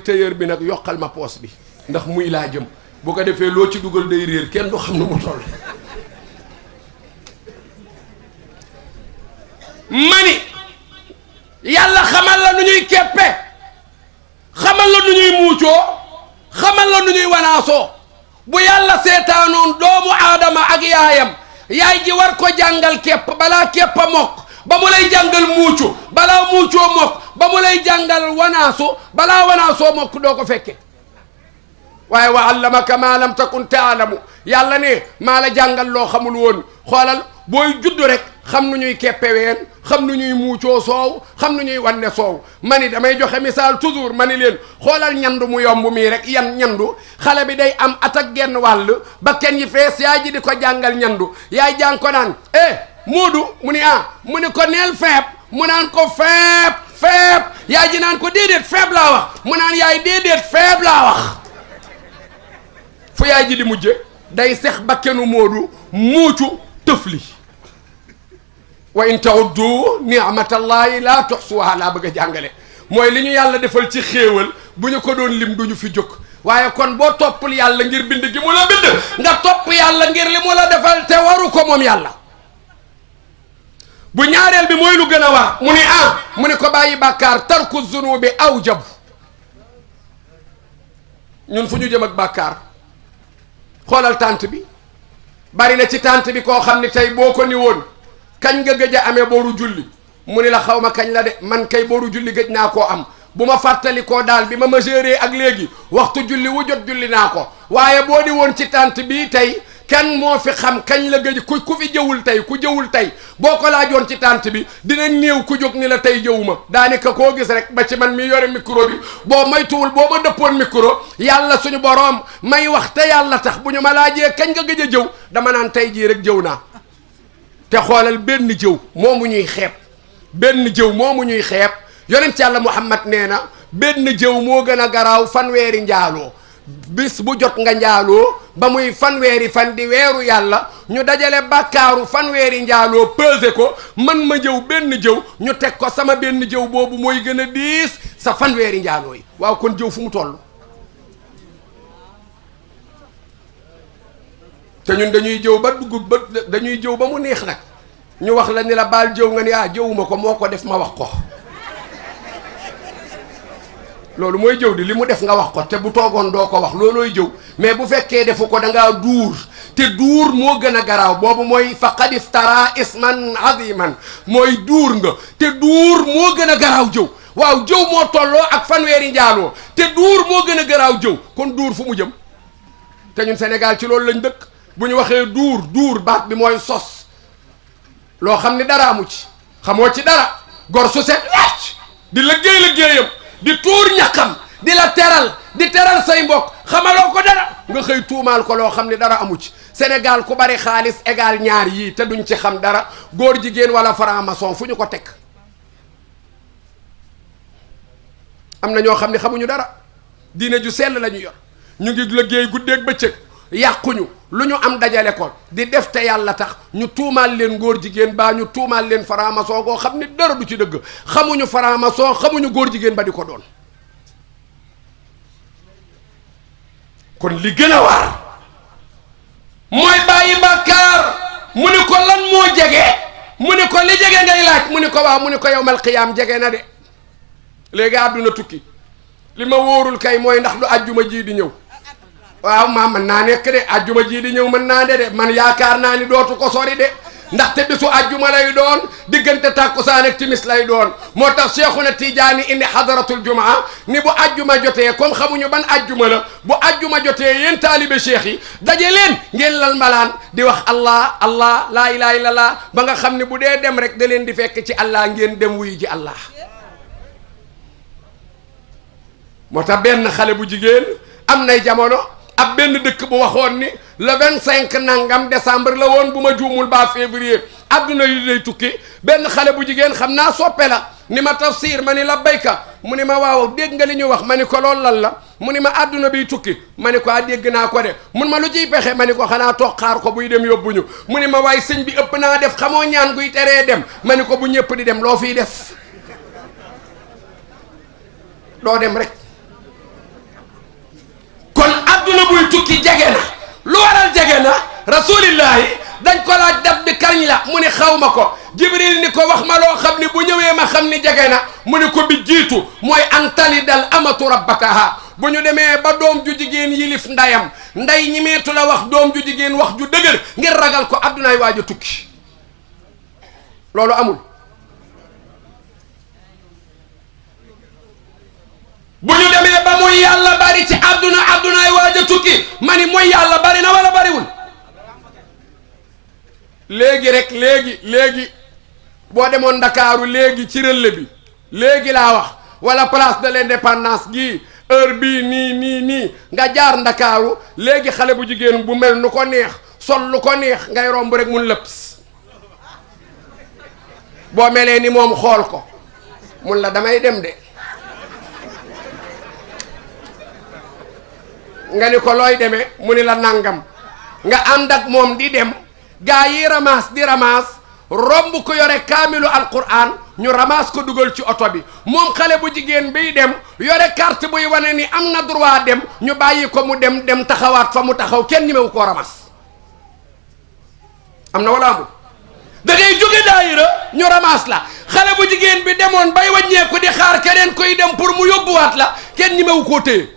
tailleur bi nag yokkal ma poos bi ndax muy laa jëm bu ko defee loo ci dugal day réer kenn du xam ne mu toll mani yàlla xamal la nu ñuy keppe xamal la nu ñuy muucoo xamal la nu ñuy wanaasoo bu yàlla seetaanoon doomu aadama ak yaayam yaay ji war ko jàngal kepp balaa kepp a mokk ba mu lay jàngal muucu balaa muucoo mokk ba mu lay jàngal wanaasu balaa wanaasoo mokk doo ko fekke waaye wa allamaka maa lam takun taalamu yàlla ne maa la jàngal loo xamul woon xoolal booy judd rek xam nu ñuy keppeween xam nu ñuy muucoo soow xam nu ñuy wanne soow ma ni damay joxe misaal toujours ma ni leen xoolal ñandu mu yomb mii rek ñandu xale bi day am at ak genn wàll ba kenn yi fees yaay ji di ko jàngal ñandu yaay jàng ko naan Moodu mu ni mu ni ko neel feeb mu naan ko feeb yaay ji naan ko déedéet feeb laa wax mu naan yaay déedéet feeb laa wax fu yaay ji di mujje day sex bakkenu Moodu muucu tëfli wa in ta'uddu ni'matallahi la tuhsuha laa bëgg a jàngale mooy li ñu yàlla defal ci xéewal bu ñu ko doon lim duñu fi jóg waaye kon boo toppul yàlla ngir bind gi mu la bind nga topp yàlla ngir li mu la defal te waru ko moom yàlla bu ñaareel bi mooy lu gën a war mu ni mu ni ko bàyyi bàkkaar tarku zunubi awjab ñun fu ñu jëm ak bàkkaar xoolal tànt bi bari na ci tànt bi koo xam ni tey boo ko ni woon kañ nga gëj a amee booru julli mu ni la xaw ma kañ la de man kay booru julli gëj naa koo am bu ma fàttali koo daal bi ma majeure ak léegi waxtu julli wu jot julli naa ko waaye boo di woon ci tànt bii tey kan moo fi xam kañ la gëj ku fi jëwul tey ku jëwul tey boo ko laajoon ci tànt bi dina néew ku jóg ni la tey jëwuma daanaka koo gis rek ba ci man mi yore micro bi boo maytuwul boo ma dëppoon micro yàlla suñu boroom may wax te yàlla tax bu ñu ma laajee kañ nga gëj a jëw dama naan tey jii rek jëw naa te xoolal benn jëw moomu ñuy xeeb benn jëw moomu ñuy xeeb yonent yàlla Muhammad nee na benn jëw moo gën a garaaw fanweeri njaaloo bis bu jot nga njaaloo ba muy fanweeri fan di weeru yàlla ñu dajale bàkkaaru fanweeri njaaloo pesé ko man ma jëw benn jëw ñu teg ko sama benn jëw boobu mooy gën a diis sa fanweeri njaaloo yi waaw kon jëw fu mu toll te ñun dañuy jëw ba dugg ba dañuy jëw ba mu neex nag ñu wax la ni la baal jëw nga ni jëwuma ko moo ko def ma wax ko loolu mooy jëw di li mu def nga wax ko te bu toogoon doo ko wax loolooy jëw mais bu fekkee defu ko da ngaa duur te duur moo gën a garaaw boobu mooy faqad iftara isman aziman mooy duur nga te duur moo gën a garaaw jëw waaw jëw moo tolloo ak fanweeri njaaloo te duur moo gën a garaaw jëw kon duur fu mu jëm te ñun Sénégal ci loolu lañ dëkk bu ñu waxee duur baat bi mooy sos loo xam ni dara amu ci xamoo ci dara gor su set wecc di liggéeyam di tuur ñaqam di la teral say mbokk xamaloo ko dara nga xëy tuumaal ko loo xam ne dara amu ci Sénégal ku bari xaalis égal ñaar yii te duñ ci xam dara góor jigéen wala franc-maçon fu ñu ko teg am na ñoo xam ne xamuñu dara diine ju sell la ñu yor ñu ngi liggéey guddeeg bëccëg yàquñu lu ñu am dajale ko di def te yàlla tax ñu tuumaal leen góor jigéen baa ñu tuumaal leen franc-maçon koo xam ni dara du ci dëgg xamuñu franc-maçon xamuñu góor jigéen ba di ko doon kon li gën a war mooy bàyyi bàkkaar mu ni ko lan moo jege mu ni ko li jege ngay laaj mu ni ko waaw mu ni ko yawmal qiyaam jege na de léegi àdduna tukki li ma wóorul kay mooy ndax du ajjuma ji di ñëw waaw maa mën naa nekk de ajjuma ji di ñëw mën naa de man yaakaar naa ni dootu ko sori de ndaxte bisu ajjuma lay doon diggante tàkkusaan ak timis lay doon moo tax Cheikhuna Tijaani indi xadaratul jumaa ni bu ajjuma jotee comme xamuñu ban ajjuma la bu ajjuma jotee yéen taalibe cheikh yi daje leen ngeen lal malaan di wax allah allah laa ilaha illallah ba nga xam ne bu dee dem rek da leen di fekk ci allah ngeen dem wuyu ji allah moo tax benn xale bu jigéen am nay jamono ab benn dëkk bu waxoon ni le 25 nangam décembre la woon bu ma juumul ba février adduna yu day tukki benn xale bu jigéen xam naa soppe la ni ma tafsir ma ni la bayka mu ni ma waaw dégg nga li ñu wax ma ni ko lool lan la mu ni ma adduna biy tukki ma ni ko dégg naa ko de mun ma lu ciy pexe ma ni ko xanaa toog xaar ko buy dem yóbbuñu mu ni ma waaye sëñ bi ëpp naa def xamoo ñaan guy teree dem ma ni ko bu ñëpp di dem loo fiy def doo dem rek kon adduna buy tukki jege na lu waral jege na rasulillahi dañ ko laaj dat bi kañ la mu ni xaw ma ko jibril ni ko wax ma loo xam ni bu ñëwee ma xam ni jege na mu ni ko bi jiitu mooy an talidal amatu rabbataha bu ñu demee ba doom ju jigéen yilif ndayam nday ñi meetu la wax doom ju jigéen wax ju dëgër ngir ragal ko addunaay waaj a tukki loolu amul bu ñu demee ba muy yàlla bari ci addunaay waaj a tukki ma ni mooy yàlla bari na wala bariwul léegi boo demoon Ndakaaru léegi ci rëlle bi léegi laa wax wala place de l'indépendance gii heure bii nii nga jaar Ndakaaru léegi xale bu jigéen bu mel nu ko neex sol lu ko neex ngay romb rek mun lëps boo melee ni moom xool ko mun la damay dem de nga ni ko looy demee mu ni la nangam nga ànd ak moom di dem gaa yi ramasse di ramasse romb ko yore kaamilu alquran ñu ramasse ko dugal ci oto bi moom xale bu jigéen biy dem yore carte buy wane ni am na droit dem ñu bàyyi ko mu dem taxawaat fa mu taxaw kenn ñemewu koo ramasse am na wala amul da ngay jóge daayira ñu ramasse la xale bu jigéen bi demoon bay wàññeeku di xaar keneen koy dem pour mu yóbbuwaat la kenn ñemewu koo téye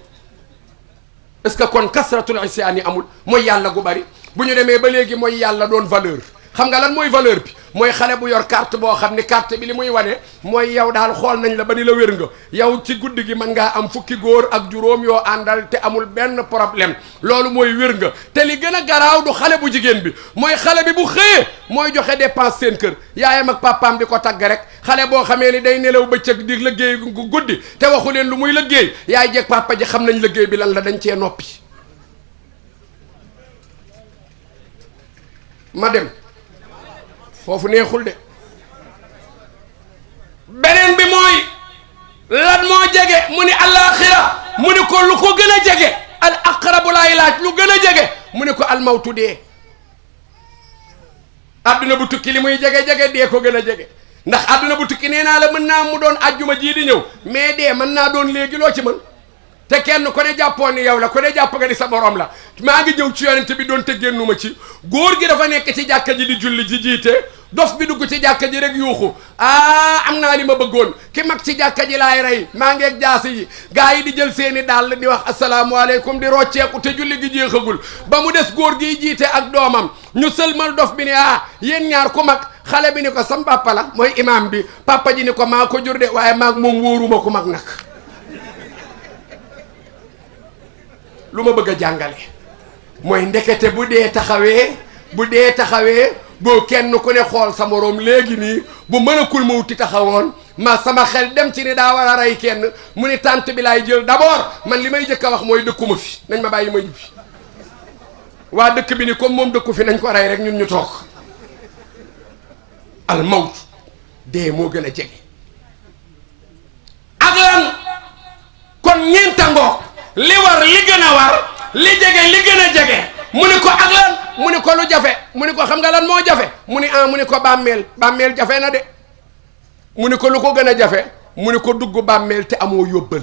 est-ce que kon kasratul isyaan yi amul mooy yàlla gu bari bu ñu demee ba léegi mooy yàlla doon valeur xam nga lan mooy valeur bi mooy xale bu yor carte boo xam ni carte bi li muy wane mooy yow daal xool nañ la ba ni la wér nga yow ci guddi gi mën ngaa am fukki góor ak juróom yoo àndal te amul benn problème loolu mooy wér nga te li gën a garaaw du xale bu jigéen bi mooy xale bi bu xëyee mooy joxe dépense seen kër yaayam ak papaam di ko tagg rek xale boo xamee ni day nelaw bëccëg di liggéey gu guddi te waxu leen lu muy liggéey yaay jeeg papa ji xam nañ liggéey bi lan la dañ cee noppi ma dem foofu neexul de beneen bi mooy lan moo jege mu ni alaxira mu ni ko lu ko gën a jege al aqrabu laay laaj lu gën a jege mu ni ko almawtu dee adduna bu tukki li muy jege-jege dee ko gën a jege ndax adduna bu tukki nee naa la mën naa mu doon ajjuma jii di ñëw mais dee mën naa doon léegi loo ci mën te kenn ku ne jàppoon ni yow la ku ne jàpp nga ni sa borom la maa ngi jëw ci yonent bi doon te génnuma ci góor gi dafa nekk ci jàkka ji di julli ji jiite dof bi dugg ci jàkka ji rek yuuxu am naa li ma bëggoon ki mag ci jàkka ji laay rey maa ngeeg jaasi yi gaa yi di jël seeni dàll di wax asalaamualeykum di rocceeku te julli gi jeexagul ba mu des góor gi jiite ak doomam ñu sëlmal dof bi ne yéen ñaar ku mag xale bi ni ko sam papa la mooy imam bi papa ji ni ko maa ko jur de waaye maag moom wóoruma ku mag nag lu ma bëgg a jàngale mooy ndekete bu dee taxawee boo kenn ku ne xool sa moroom léegi nii bu mën a kul ma wuti taxawoon ma sama xel dem ci ni daa war a rey kenn mu ni tànt bi laay jël d'abord man li may jëkk a wax mooy dëkkuma fi nañ ma bàyyi ma ñibbi waa dëkk bi ni comme moom dëkku fi nañ ko rey rek ñun ñu toog al mawt dee moo gën a jege ak lan kon ñeenta ngoog li war li gën a war li jege li gën a jege mu ni ko ak lan mu ni ko lu jafe mu ni ko xam nga lan moo jafe mu ni mu ni ko bàmmeel jafe na de mu ni ko lu ko gën a jafe mu ni ko dugg bàmmeel te amoo yóbbal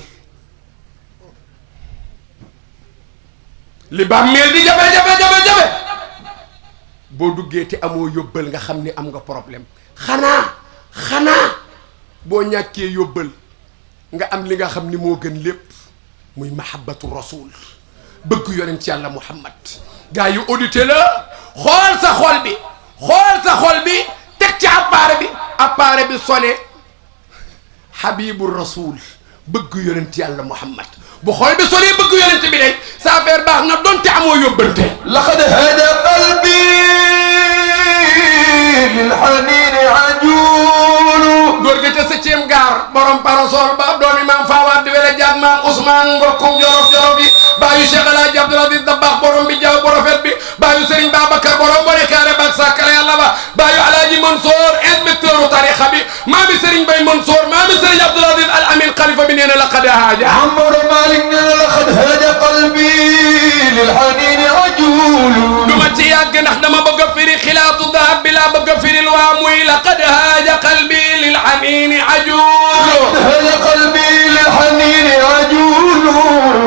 li bàmmeel di jafe boo duggee te amoo yóbbal nga xam ni am nga problème xanaa boo ñàkkee yóbbal nga am li nga xam ni moo gën lépp muy mahabbatu rasul bëgg yonent ci yàlla muhammad gaa yu audité la xool sa xol bi teg ci appareil bi sonné habibu rasul bëgg yonent ci yàlla muhammad bu xol bi sonné bëgg yonent bi day sa affaire baax na donte amoo yóbbante laqad hada qalbi lil hanin ajul góor gi te 7e gaar borom parasol ba doomi maam Fawad di wele jaat maam Ousmane mbokkum jorof yi baayu Cheikh El Hadj Abdoul Aziz Dabakh borom bi jaw bu rafet bi baayu Serigne Babacar borom bone kaare bak sakare yàlla ba baayu Alaaji Mansour inspecteur u tarixa bi maami Serigne Bay Mansour maami Serigne Abdoul Aziz Al Amin xalifa bi nee na laqad haaja Mamadou Malick nee na laqad haaja qalbi lil hanin ajul duma ci yàgg ndax dama bëgg a firi xilaatu dahab bi laa bëgg a firi waa muy laqad haaja qalbi lil hanin ajul haaja qalbi lil hanin ajul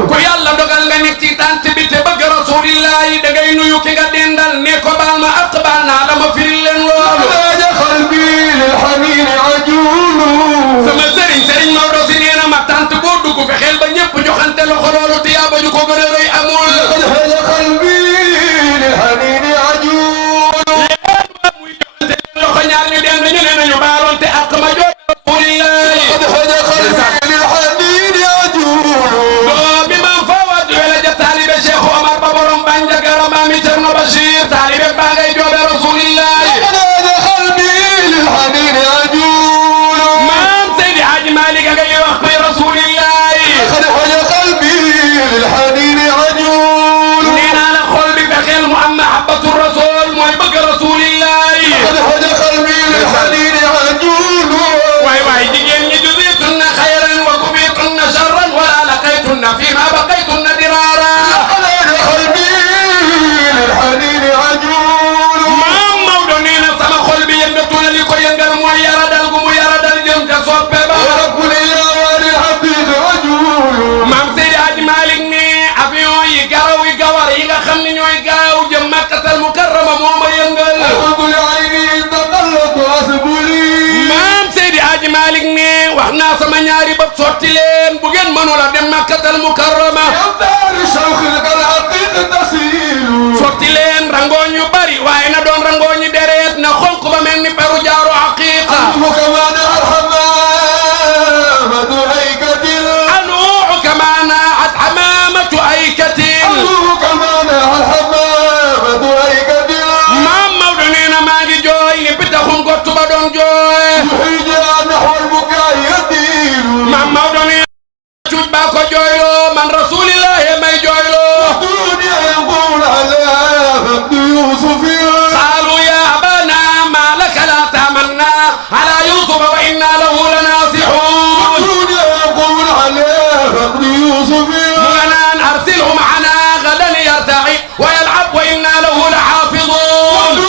ku yàlla dogal nga nekk ci tant bi te bëgg rasulillahi da ngay nuyu ki nga dendal ne ko baal ma ak baal naa la ma firil leen loolu haaja qalbi lil hanin ajul sama sëriñ Maodo si nee na ma tant boo dugg fexeel ba ñëpp joxante loxo loolu tiyaaba ju ko gën a rëy amul haaja qalbi lil hanin ajul muy joxante loxo ñaar ñu dend ñu ne nañu baaloon te ak ma jooy rasulillahi haaja qalbi lil hanin ajul bi maam Fawad wala ja taalibe Cheikh Omar ba borom Bandiagara maami Cerno Bachir taalibe baa ngay joobe rasulillahi haaja qalbi lil hanin makkatal mukarrama moo ma yëngal maam Seydi Aji Malick ne wax naa sama ñaari bët sotti leen bu ngeen mënula dem makkatal mukarrama sotti leen rangooñ yu bari waaye na doon rangooñi deret na xonq ba mel ni peru jaaru haqiqa anuuxu kama naat xamamatu aykatin maam Maodo nee na maa ngi jooy ni pitaxum gottu ba doon jooy maam Maodo nee na cuuj baa ko jooyloo man rasulillahi may jooyloo قالوا يا أبانا ما لك لا تامنا على يوسف وإنا له لناصحون مغنان أرسله معنا غدا يرتعي ويلعب وإنا له لحافظون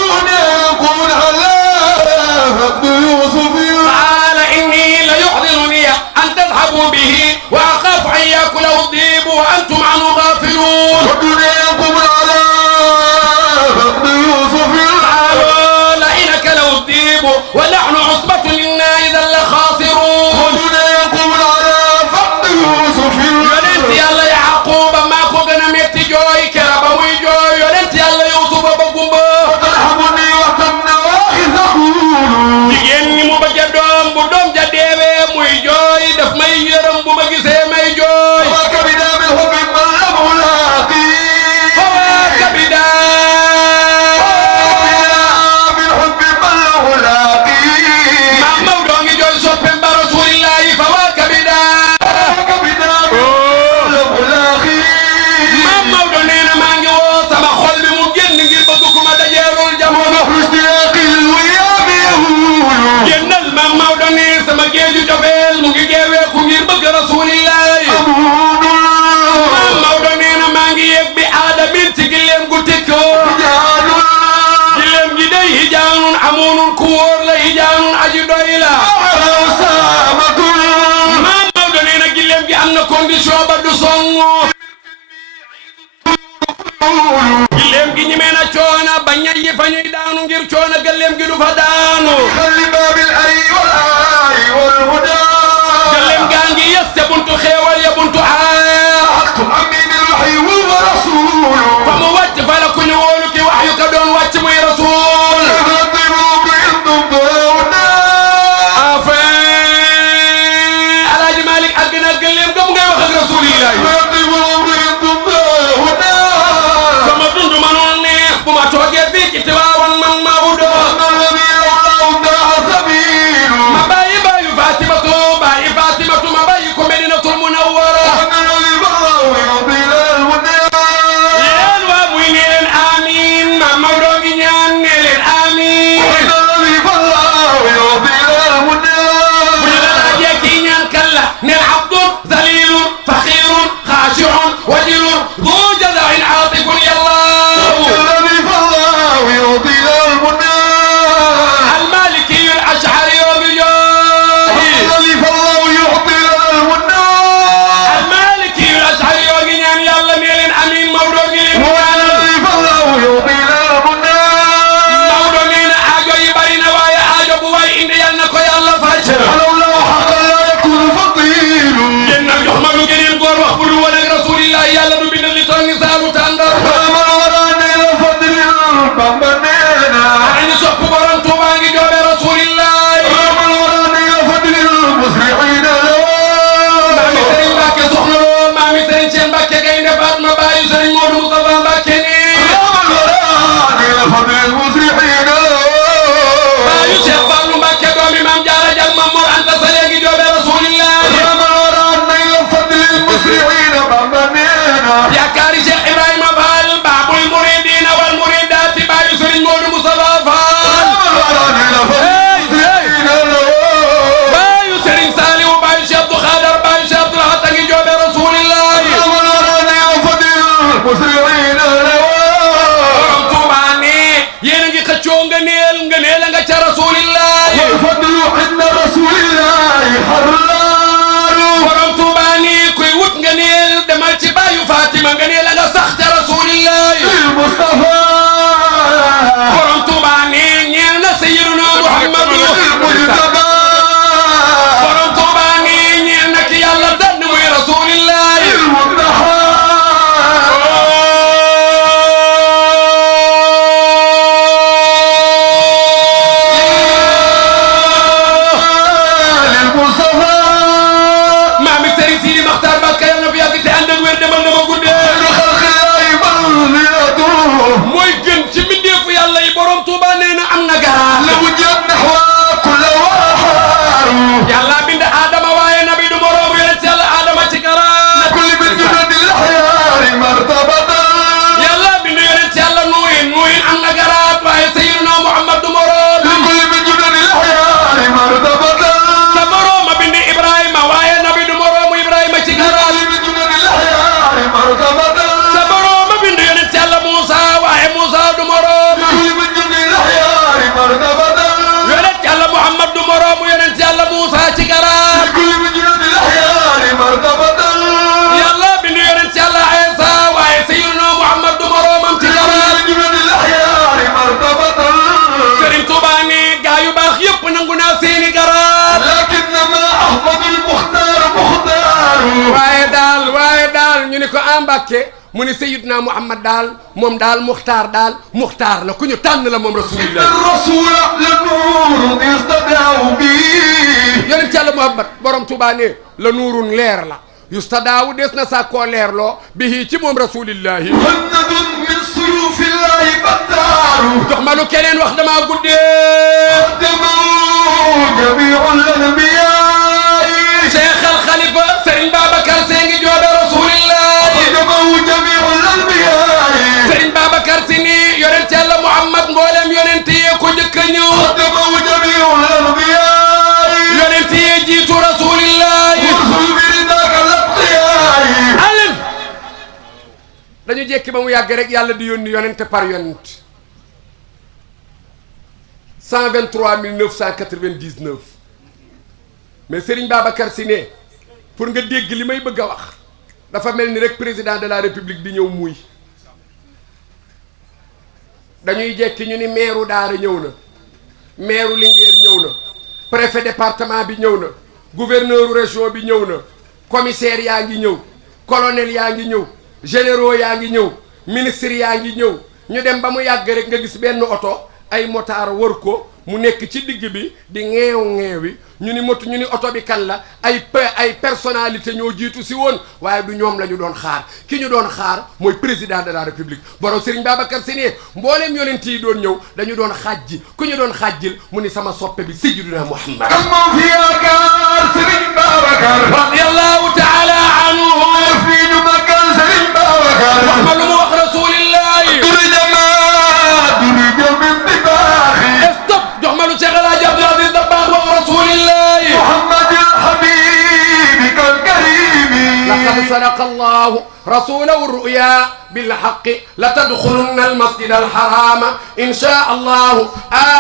قال إني ليحزنني أن تذهبوا به وأخاف أن يأكله الذئب وأنتم عنه غافلون ونحن عصبة إنا إذا لخاسرون يونت يالا يعقوب ما كنا ميتي جوي كرب موي جوي يونت يالا يوسف بغومبا jigéen ñi mu bëgg doom bu doom ja deewee muy jooy daf may yërëm bu ma gisee may jooy géeju jofeel mu ngi geewee ku ngir bëgg rasulillahi maam Maodo nee na maa ngi yegg bi aadamin ci gileem gu tikkoo gileem gi day hijaanun amoonun ku wóor la hijaanun aji doy la maam Maodo nee na gileem gi am na condition ba du songo gileem gi ñemee na coona ba ñay yi fa ñuy daanu ngir coona gileem gi du fa daanu gëlëm gaa ngi yes te buntu xeewal ya buntu fa mu wàcc fa la ku ñu wóolu ki wax yu ka doon wàcc muy rasul enfin Alaaji Malick àgg na gëlëm gam ngay wax ak rasulillahi sama dund ma noon neex bu ma toogee fii ci Tiwaawan man Maodo Fatimatu ma bàyyi ko Medinatul Munawwara yéen waa muy ne leen amiin ma Maodo ngi ñaan ne leen amiin bu ñu la laajee kii ñaan kan la neel abdun zalilun faqiirun xaashi'un wajilun du jaza'in aatifun yallaahu al-Maalikiyyu al-Ash'ari yàlla du bindal li toll ni saalu tàndar sopp borom Tuuba ngi joobe rasulillahi maami Serigne Mbacke soxna loo maami Serigne Cheikh Mbacke Gaynde Fatma baayu Serigne Modou Moustapha Mbacke ni baayu Cheikh Fallou Mbacke doomi Maam Jaara Jang Maam Mor Anta Sali ngi joobe rasulillahi yaakaari Cheikh Ibrahima Fall Babul Muridina wal Muridati baayu Serigne Modou Moustapha Fall baayu Serigne Saliou baayu Cheikh Abdou Khadar baayu Cheikh Abdou Lahad ngi joobe rasulillahi borom Tuuba ne yéen a ngi xëccoo ngëneel ngëneel nga ca rasulillahi borom Tuuba ne kuy wut ngëneel demal ci baayu Fatima ngëneel nga sax ca rasulillahi moroomu yonent yàlla Muusa ci garaat yàlla bind yonent yàlla Iisa waaye sayyiduna Muhammad du moroomam ci garaat Sëriñ Tuubaa ne gaa yu baax yëpp nangu naa seeni garaat waaye daal ñu ni ko Mbàkke mu ni Sayyidna Muhammad daal moom daal muxtaar la ku ñu tànn la moom rasulillah yonent yàlla Muhammad borom Tuubaa ne la nuurun leer la yustadaawu des na sa koo leerloo bihi ci moom rasulillahi jox ma lu keneen wax dama guddee Cheikh al Khalifa Serigne Babacar Sy ngi joobe rasulillahi Serigne Babacar Sy ni yonent yàlla Muhammad mboolem yonent yi ko njëkk a ñëw yonent yi jiitu rasulillahi allen dañu jekki ba mu yàgg rek yàlla di yónni yonent par yonent 123 999 mais Serigne Babacar Sy ne pour nga dégg li may bëgg a wax dafa mel ni rek président de la république di ñëw muy dañuy jekki ñu ni maire Daara ñëw na maire Linguère ñëw na préfet département bi ñëw na gouverneur région bi ñëw na commissaire yaa ngi ñëw colonel yaa ngi ñëw généraux yaa ngi ñëw ministre yaa ngi ñëw ñu dem ba mu yàgg rek nga gis benn oto ay motard wër ko mu nekk ci digg bi di ŋeewi ñu ni oto bi kan la ay personnalité ñoo jiitu si woon waaye du ñoom la ñu doon xaar ki ñu doon xaar mooy président de la république borom Serigne Babacar Sy ne mbooleem yonent yi doon ñëw dañu doon xajji ku ñu doon xajjil mu ni sama soppe bi Sayyidina Muhammad Serigne Babacar radiyallahu ta'ala anhu fi ñu magal Serigne Babacar wax ma lu mu wax rasulillahi stop jox ma lu Cheikh El Hadji Abdou Aziz Dabakh wax rasulillahi Muhammad al-Habib al-Karim laqad sadaqa Allah rasulahu ar-ru'ya بالحق لتدخلن المسجد الحرام إن شاء الله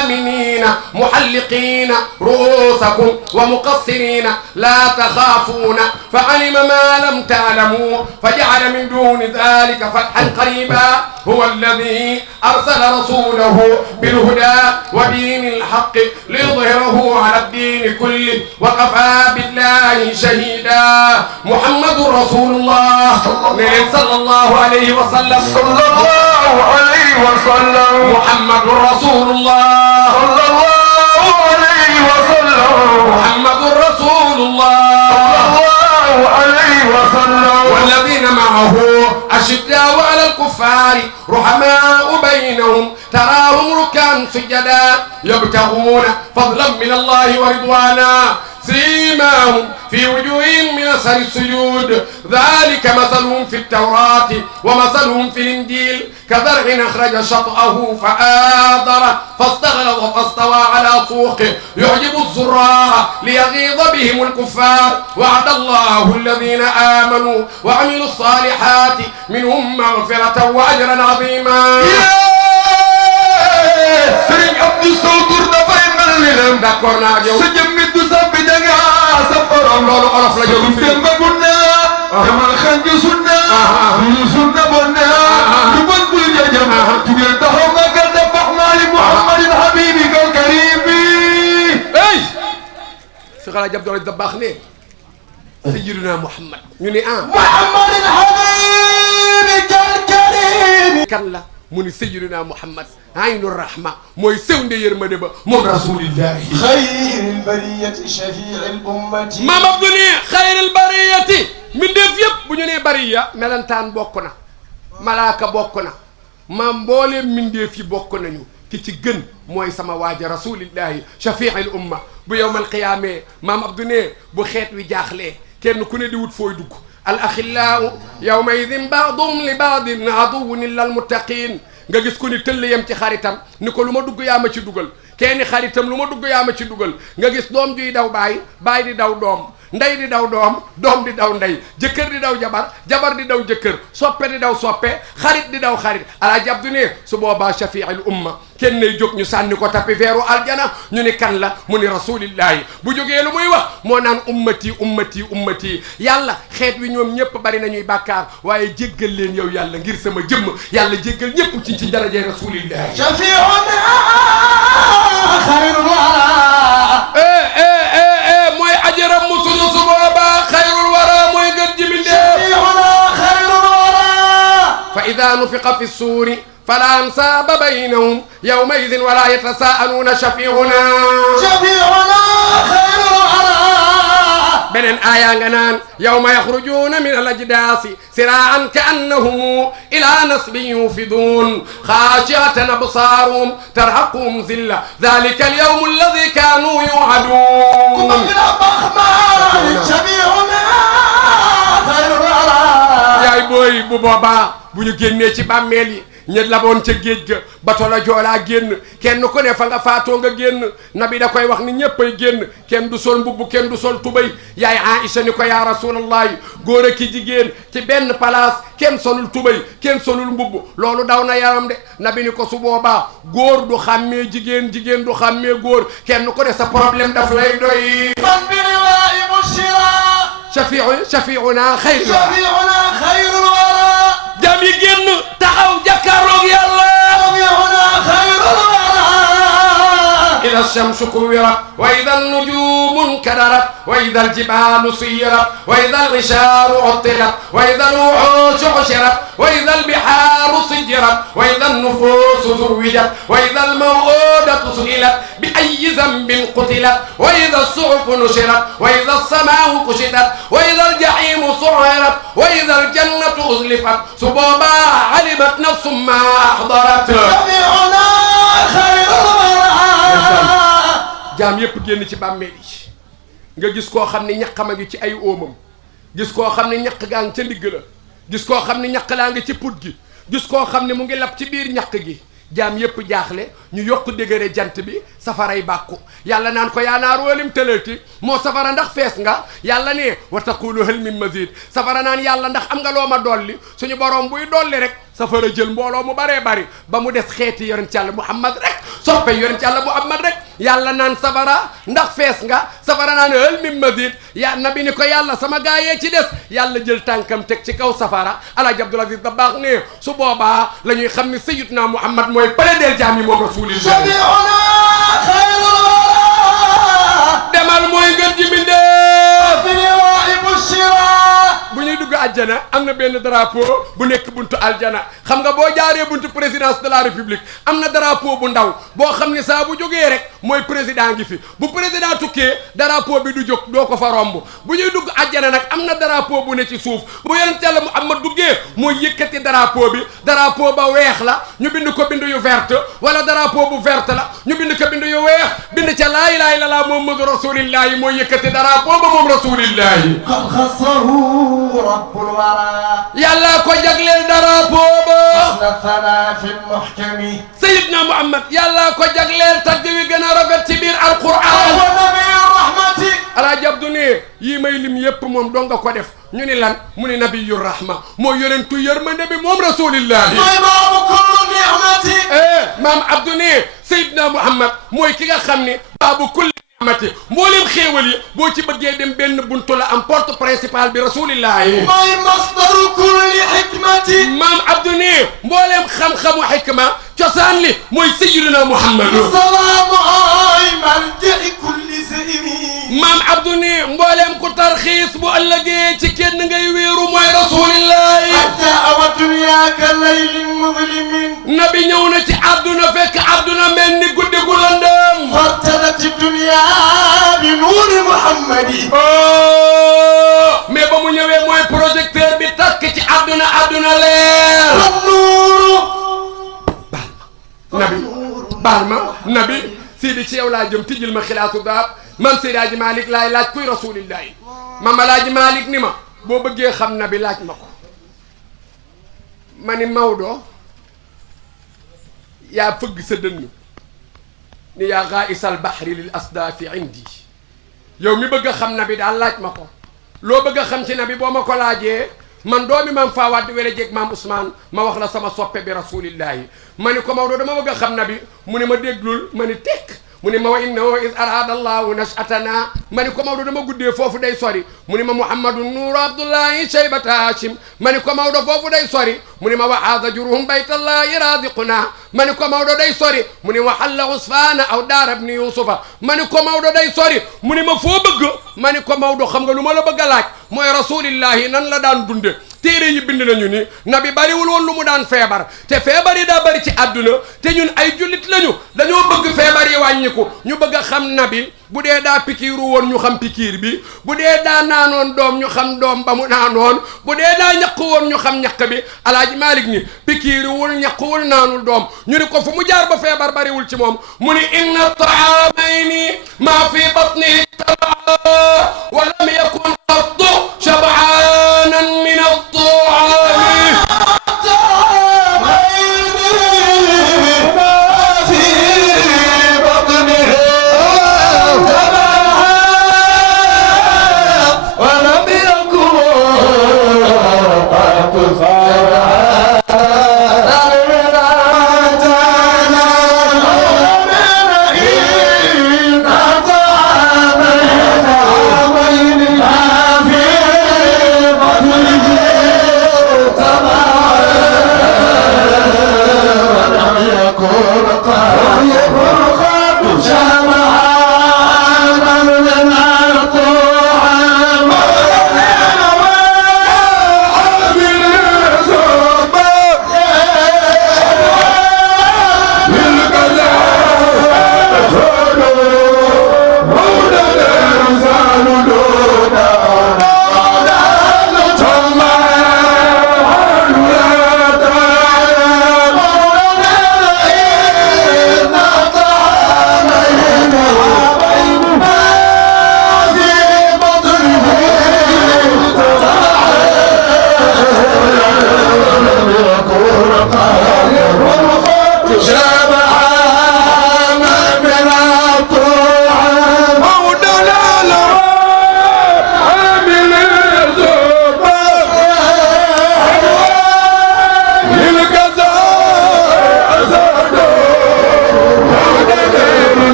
آمنين محلقين رؤوسكم ومقصرين لا تخافون فعلم ما لم تعلموا فجعل من دون ذلك فتحا قريبا هو الذي أرسل رسوله بالهدى ودين الحق ليظهره على الدين كله وكفى بالله شهيدا محمد رسول الله صلى الله عليه وسلم صلى الله عليه وسلم محمد رسول الله صلى الله عليه وسلم محمد رسول الله صلى الله عليه وسلم والذين معه أشداء على الكفار رحماء بينهم تراهم ركعا سجدا يبتغون فضلا من الله ورضوانا سيماهم في وجوههم من أثر السجود ذلك مثلهم في التوراة ومثلهم في الإنجيل كزرع أخرج شطأه فآذره فاستغلظ فاستوى على سوقه يعجب الزراع ليغيظ بهم الكفار وعد الله الذين آمنوا وعملوا الصالحات منهم مغفرة وأجرا عظيما Serigne Abdou Sow tur dafay mel ni leen d'accord naa ak yow sa jëmmi du sabbi danga sa borom loolu olof la jóg fi demba bunna demal xanj sunna sunna bonna du bon bul jajam jugee taxaw nga gal da bax mali Muhammadin habibi kal karimi hey Cheikh El Hadji Abdou Aziz Dabakh ne Sayyidina Muhammad ñu ni Muhammadin habibi kal karimi kan la mu ni Sayyidina Muhammad aynu rahma mooy sewnde yërmande ba moom rasulillahi xayril bariyati shafi'il ummati maam Abdou ni xayril bariyati mbindeef yëpp bu ñu nee bariya melentaan bokk na malaaka bokk na maam mbooleem mbindeef yi bokk nañu ki ci gën mooy sama waaja rasulillahi shafi'il umma bu yowmal qiyaamee maam Abdou ne bu xeet wi jaaxlee kenn ku ne di wut fooy dugg al axillaau yawma idin baaduhum li baadin aduwwun illa al muttaqin nga gis ko ni tëll yem ci xaritam ni ko lu ma dugg yaa ma ci dugal kenn xaritam lu ma dugg yaa ma ci dugal nga gis doom juy daw baay di daw doom ndey di daw doom doom di daw ndey jëkkër di daw jabar jabar di daw jëkkër soppe di daw soppe xarit di daw xarit Alaaji Abdu ne su boobaa shafi'il umma kenn nay jóg ñu sànni ko tapi veeru aljana ñu ni kan la mu ni rasulillahi bu jógee lu muy wax moo naan ummati ummati ummati yàlla xeet wi ñoom ñëpp bari nañuy bàkkaar waaye jéggal leen yow yàlla ngir sama jëmm yàlla jéggal ñëpp ci darajee rasulillahi shafi'una khayrul wara mooy ajaram mu suñu su boobaa xayrul wara mooy gën ji mindee shafi'una khayrul wara fa ida nufiqa fi suuri فلا انساب بينهم يومئذ ولا يتساءلون شفيعنا خير الورى بنن آية غنان يوم يخرجون من الأجداث سراعا كأنهم إلى نصب يوفدون خاشعة أبصارهم ترهقهم ذلة ذلك اليوم الذي كانوا يوعدون شفيعنا خير الورى يا بوي بوبا bu ñu génnee ci bàmmeel yi ña laboon ca géej ga bato la joolaa génn kenn ku ne fa nga faatoo nga génn nabi da koy wax ni ñéppay génn kenn du sol mbubb kenn du sol tubay yaay Aïcha ni ko yaa rasulallahi góor ak ki jigéen ci benn place kenn solul tubay kenn solul mbubb loolu daw na yaram de nabi ni ko su boobaa góor du xàmmee jigéen jigéen du xàmmee góor kenn ku ne sa problème daf lay doy man bi riwaay mushira shafi'una xayrul wara jam yi génn taxaw jàkkaarloog yàlla إذا الشمس كورت وإذا النجوم انكدرت وإذا الجبال سيرت وإذا العشار عطلت وإذا الوحوش حشرت وإذا البحار سجرت وإذا النفوس زوجت وإذا الموءودة سئلت بأي ذنب قتلت وإذا الصحف نشرت وإذا السماء كشطت وإذا الجحيم سعرت وإذا الجنة أزلفت سبوبا علمت نفس ما أحضرت jaam yépp génn ci bàmmeel yi nga gis koo xam ne ñaqam a ngi ci ay óomam gis koo xam ne ñaq gaa ngi ca ndigg la gis koo xam ne ñaq laa ngi ci put gi gis koo xam ne mu ngi lab ci biir ñaq gi jaam yépp jaaxle ñu yokk dégëre jant bi safaray bàkku yàlla naan ko yaa naar walim tëlalti moo safara ndax fees nga yàlla ne wa taqulu hal min mazid safara naan yàlla ndax am nga loo ma dolli suñu borom buy dolli rek safara jël mbooloo mu baree bari ba mu des xeeti yonent yàlla Muhammad rek soppe yonent yàlla Muhammad rek yàlla naan safara ndax fees nga safara naan hal min mazid ya nabi ni ko yàlla sama gaayee ci des yàlla jël tànkam teg ci kaw safara Alaaji Abdul Aziz Dabakh ne su boobaa la ñuy xam ni sayyidna Muhammad mooy paledeel jaam yi moom rasulillah demal mooy ngën ji bu ñuy dugg aljana am na benn drapeau bu nekk buntu aljana xam nga boo jaaree buntu présidence de la république am na drapeau bu ndaw boo xam ne saa bu jógee rek mooy président ngi fi bu président tukkee drapeau bi du jóg doo ko fa romb bu ñuy dugg aljana nag am na drapeau bu ne ci suuf bu yonent Yàlla Muhammad duggee mooy yëkkati drapeau bi drapeau ba weex la ñu bind ko bind yu verte wala drapeau bu verte la ñu bind ko bind yu weex bind ca laa ilaaha illallaah Muhammadu rasulillahi mooy yëkkati drapeau ba moom rasulillahi rabbul wara yàlla ko jagleel drapeau ba nasana fi muhkami Sayyidna Muhammad yàlla ko jagleel tagg wi gën a rafet ci biir alquran wa nabiyyu rahmati Alaaji Abdu ne yii may lim yépp moom doo nga ko def ñu ni lan mu ni nabiyyu rahma moo yonentu yërmande bi moom rasulillahi mooy baabu kulli ni'mati maam Abdu ne Sayyidna Muhammad mooy ki nga xam ni baabu kulli ni'mati mboolem xéewal yi boo ci bëggee dem benn buntu la am porte principale bi rasulillahi mooy masdaru kulli hikmati maam Abdu ne mboolem xam-xamu xikma cosaan li mooy sayyidina Muhammadu salaamu ay marja'i kulli zaymi maam Abdu ne mboolem ku tarxiis bu ëllëgee ci kenn ngay wéeru mooy rasulillahi hatta awa dunyaaka laylin mudlimin nabi ñëw na ci àdduna fekk àdduna mel ni guddi gu lëndëm fartanati dunya bi nuuri muhammadi mais ba mu ñëwee mooy projecteur bi takk ci àdduna leer nuuru baal ma nabi Sidi ci yow laa jëm tijjil ma xilaatu daab man Seydi Hadji Malick laay laaj kuy rasulillahi mam Alaaji Malick ni ma boo bëggee xam nabi laaj ma ko ma ni Maodo yaa fëgg sa dënn ni yaa gaa'isal bahri lil asdaafi indi yow mi bëgg a xam nabi daal laaj ma ko loo bëgg a xam ci nabi boo ma ko laajee man doomi maam Fawad di wele jeeg maam Ousmane ma wax la sama soppe bi rasulillahi ma ni ko Maodo dama bëgg a xam nabi mu ne ma déglul ma ni tekk mu ne ma wa innahu is arada allahu nashatana ma ni ko Maodo dama guddee foofu day sori mu ne ma Mouhamadou Nour Abdullahi Cheybata Hachim ma ni ko Maodo foofu day sori mu ne ma wa haada juruhum baytallahi radiquna ma ni ko Maodo day sori mu ne wa halla usfana aw daara ibni yusufa ma ni ko Maodo day sori mu ne ma foo bëgg ma ni ko Maodo xam nga lu ma la bëgg a laaj mooy rasulillahi nan la daan dunde téere yi bind nañu ni nabi bariwul woon lu mu daan feebar te feebar yi daa bari ci àdduna te ñun ay jullit lañu dañoo bëgg feebar yi wàññiku ñu bëgg a xam nabi bu dee daa pikiiru woon ñu xam pikiir bi bu dee daa naanoon doom ñu xam doom ba mu naanoon bu dee daa ñaq woon ñu xam ñaq bi alaaji Malik ni pikiiruwul ñaquwul naanul doom ñu ni ko fu mu jaar ba feebar bariwul ci moom mu ni inna taamayni ma fi batni tabaa wa lam yakun qattu shabaa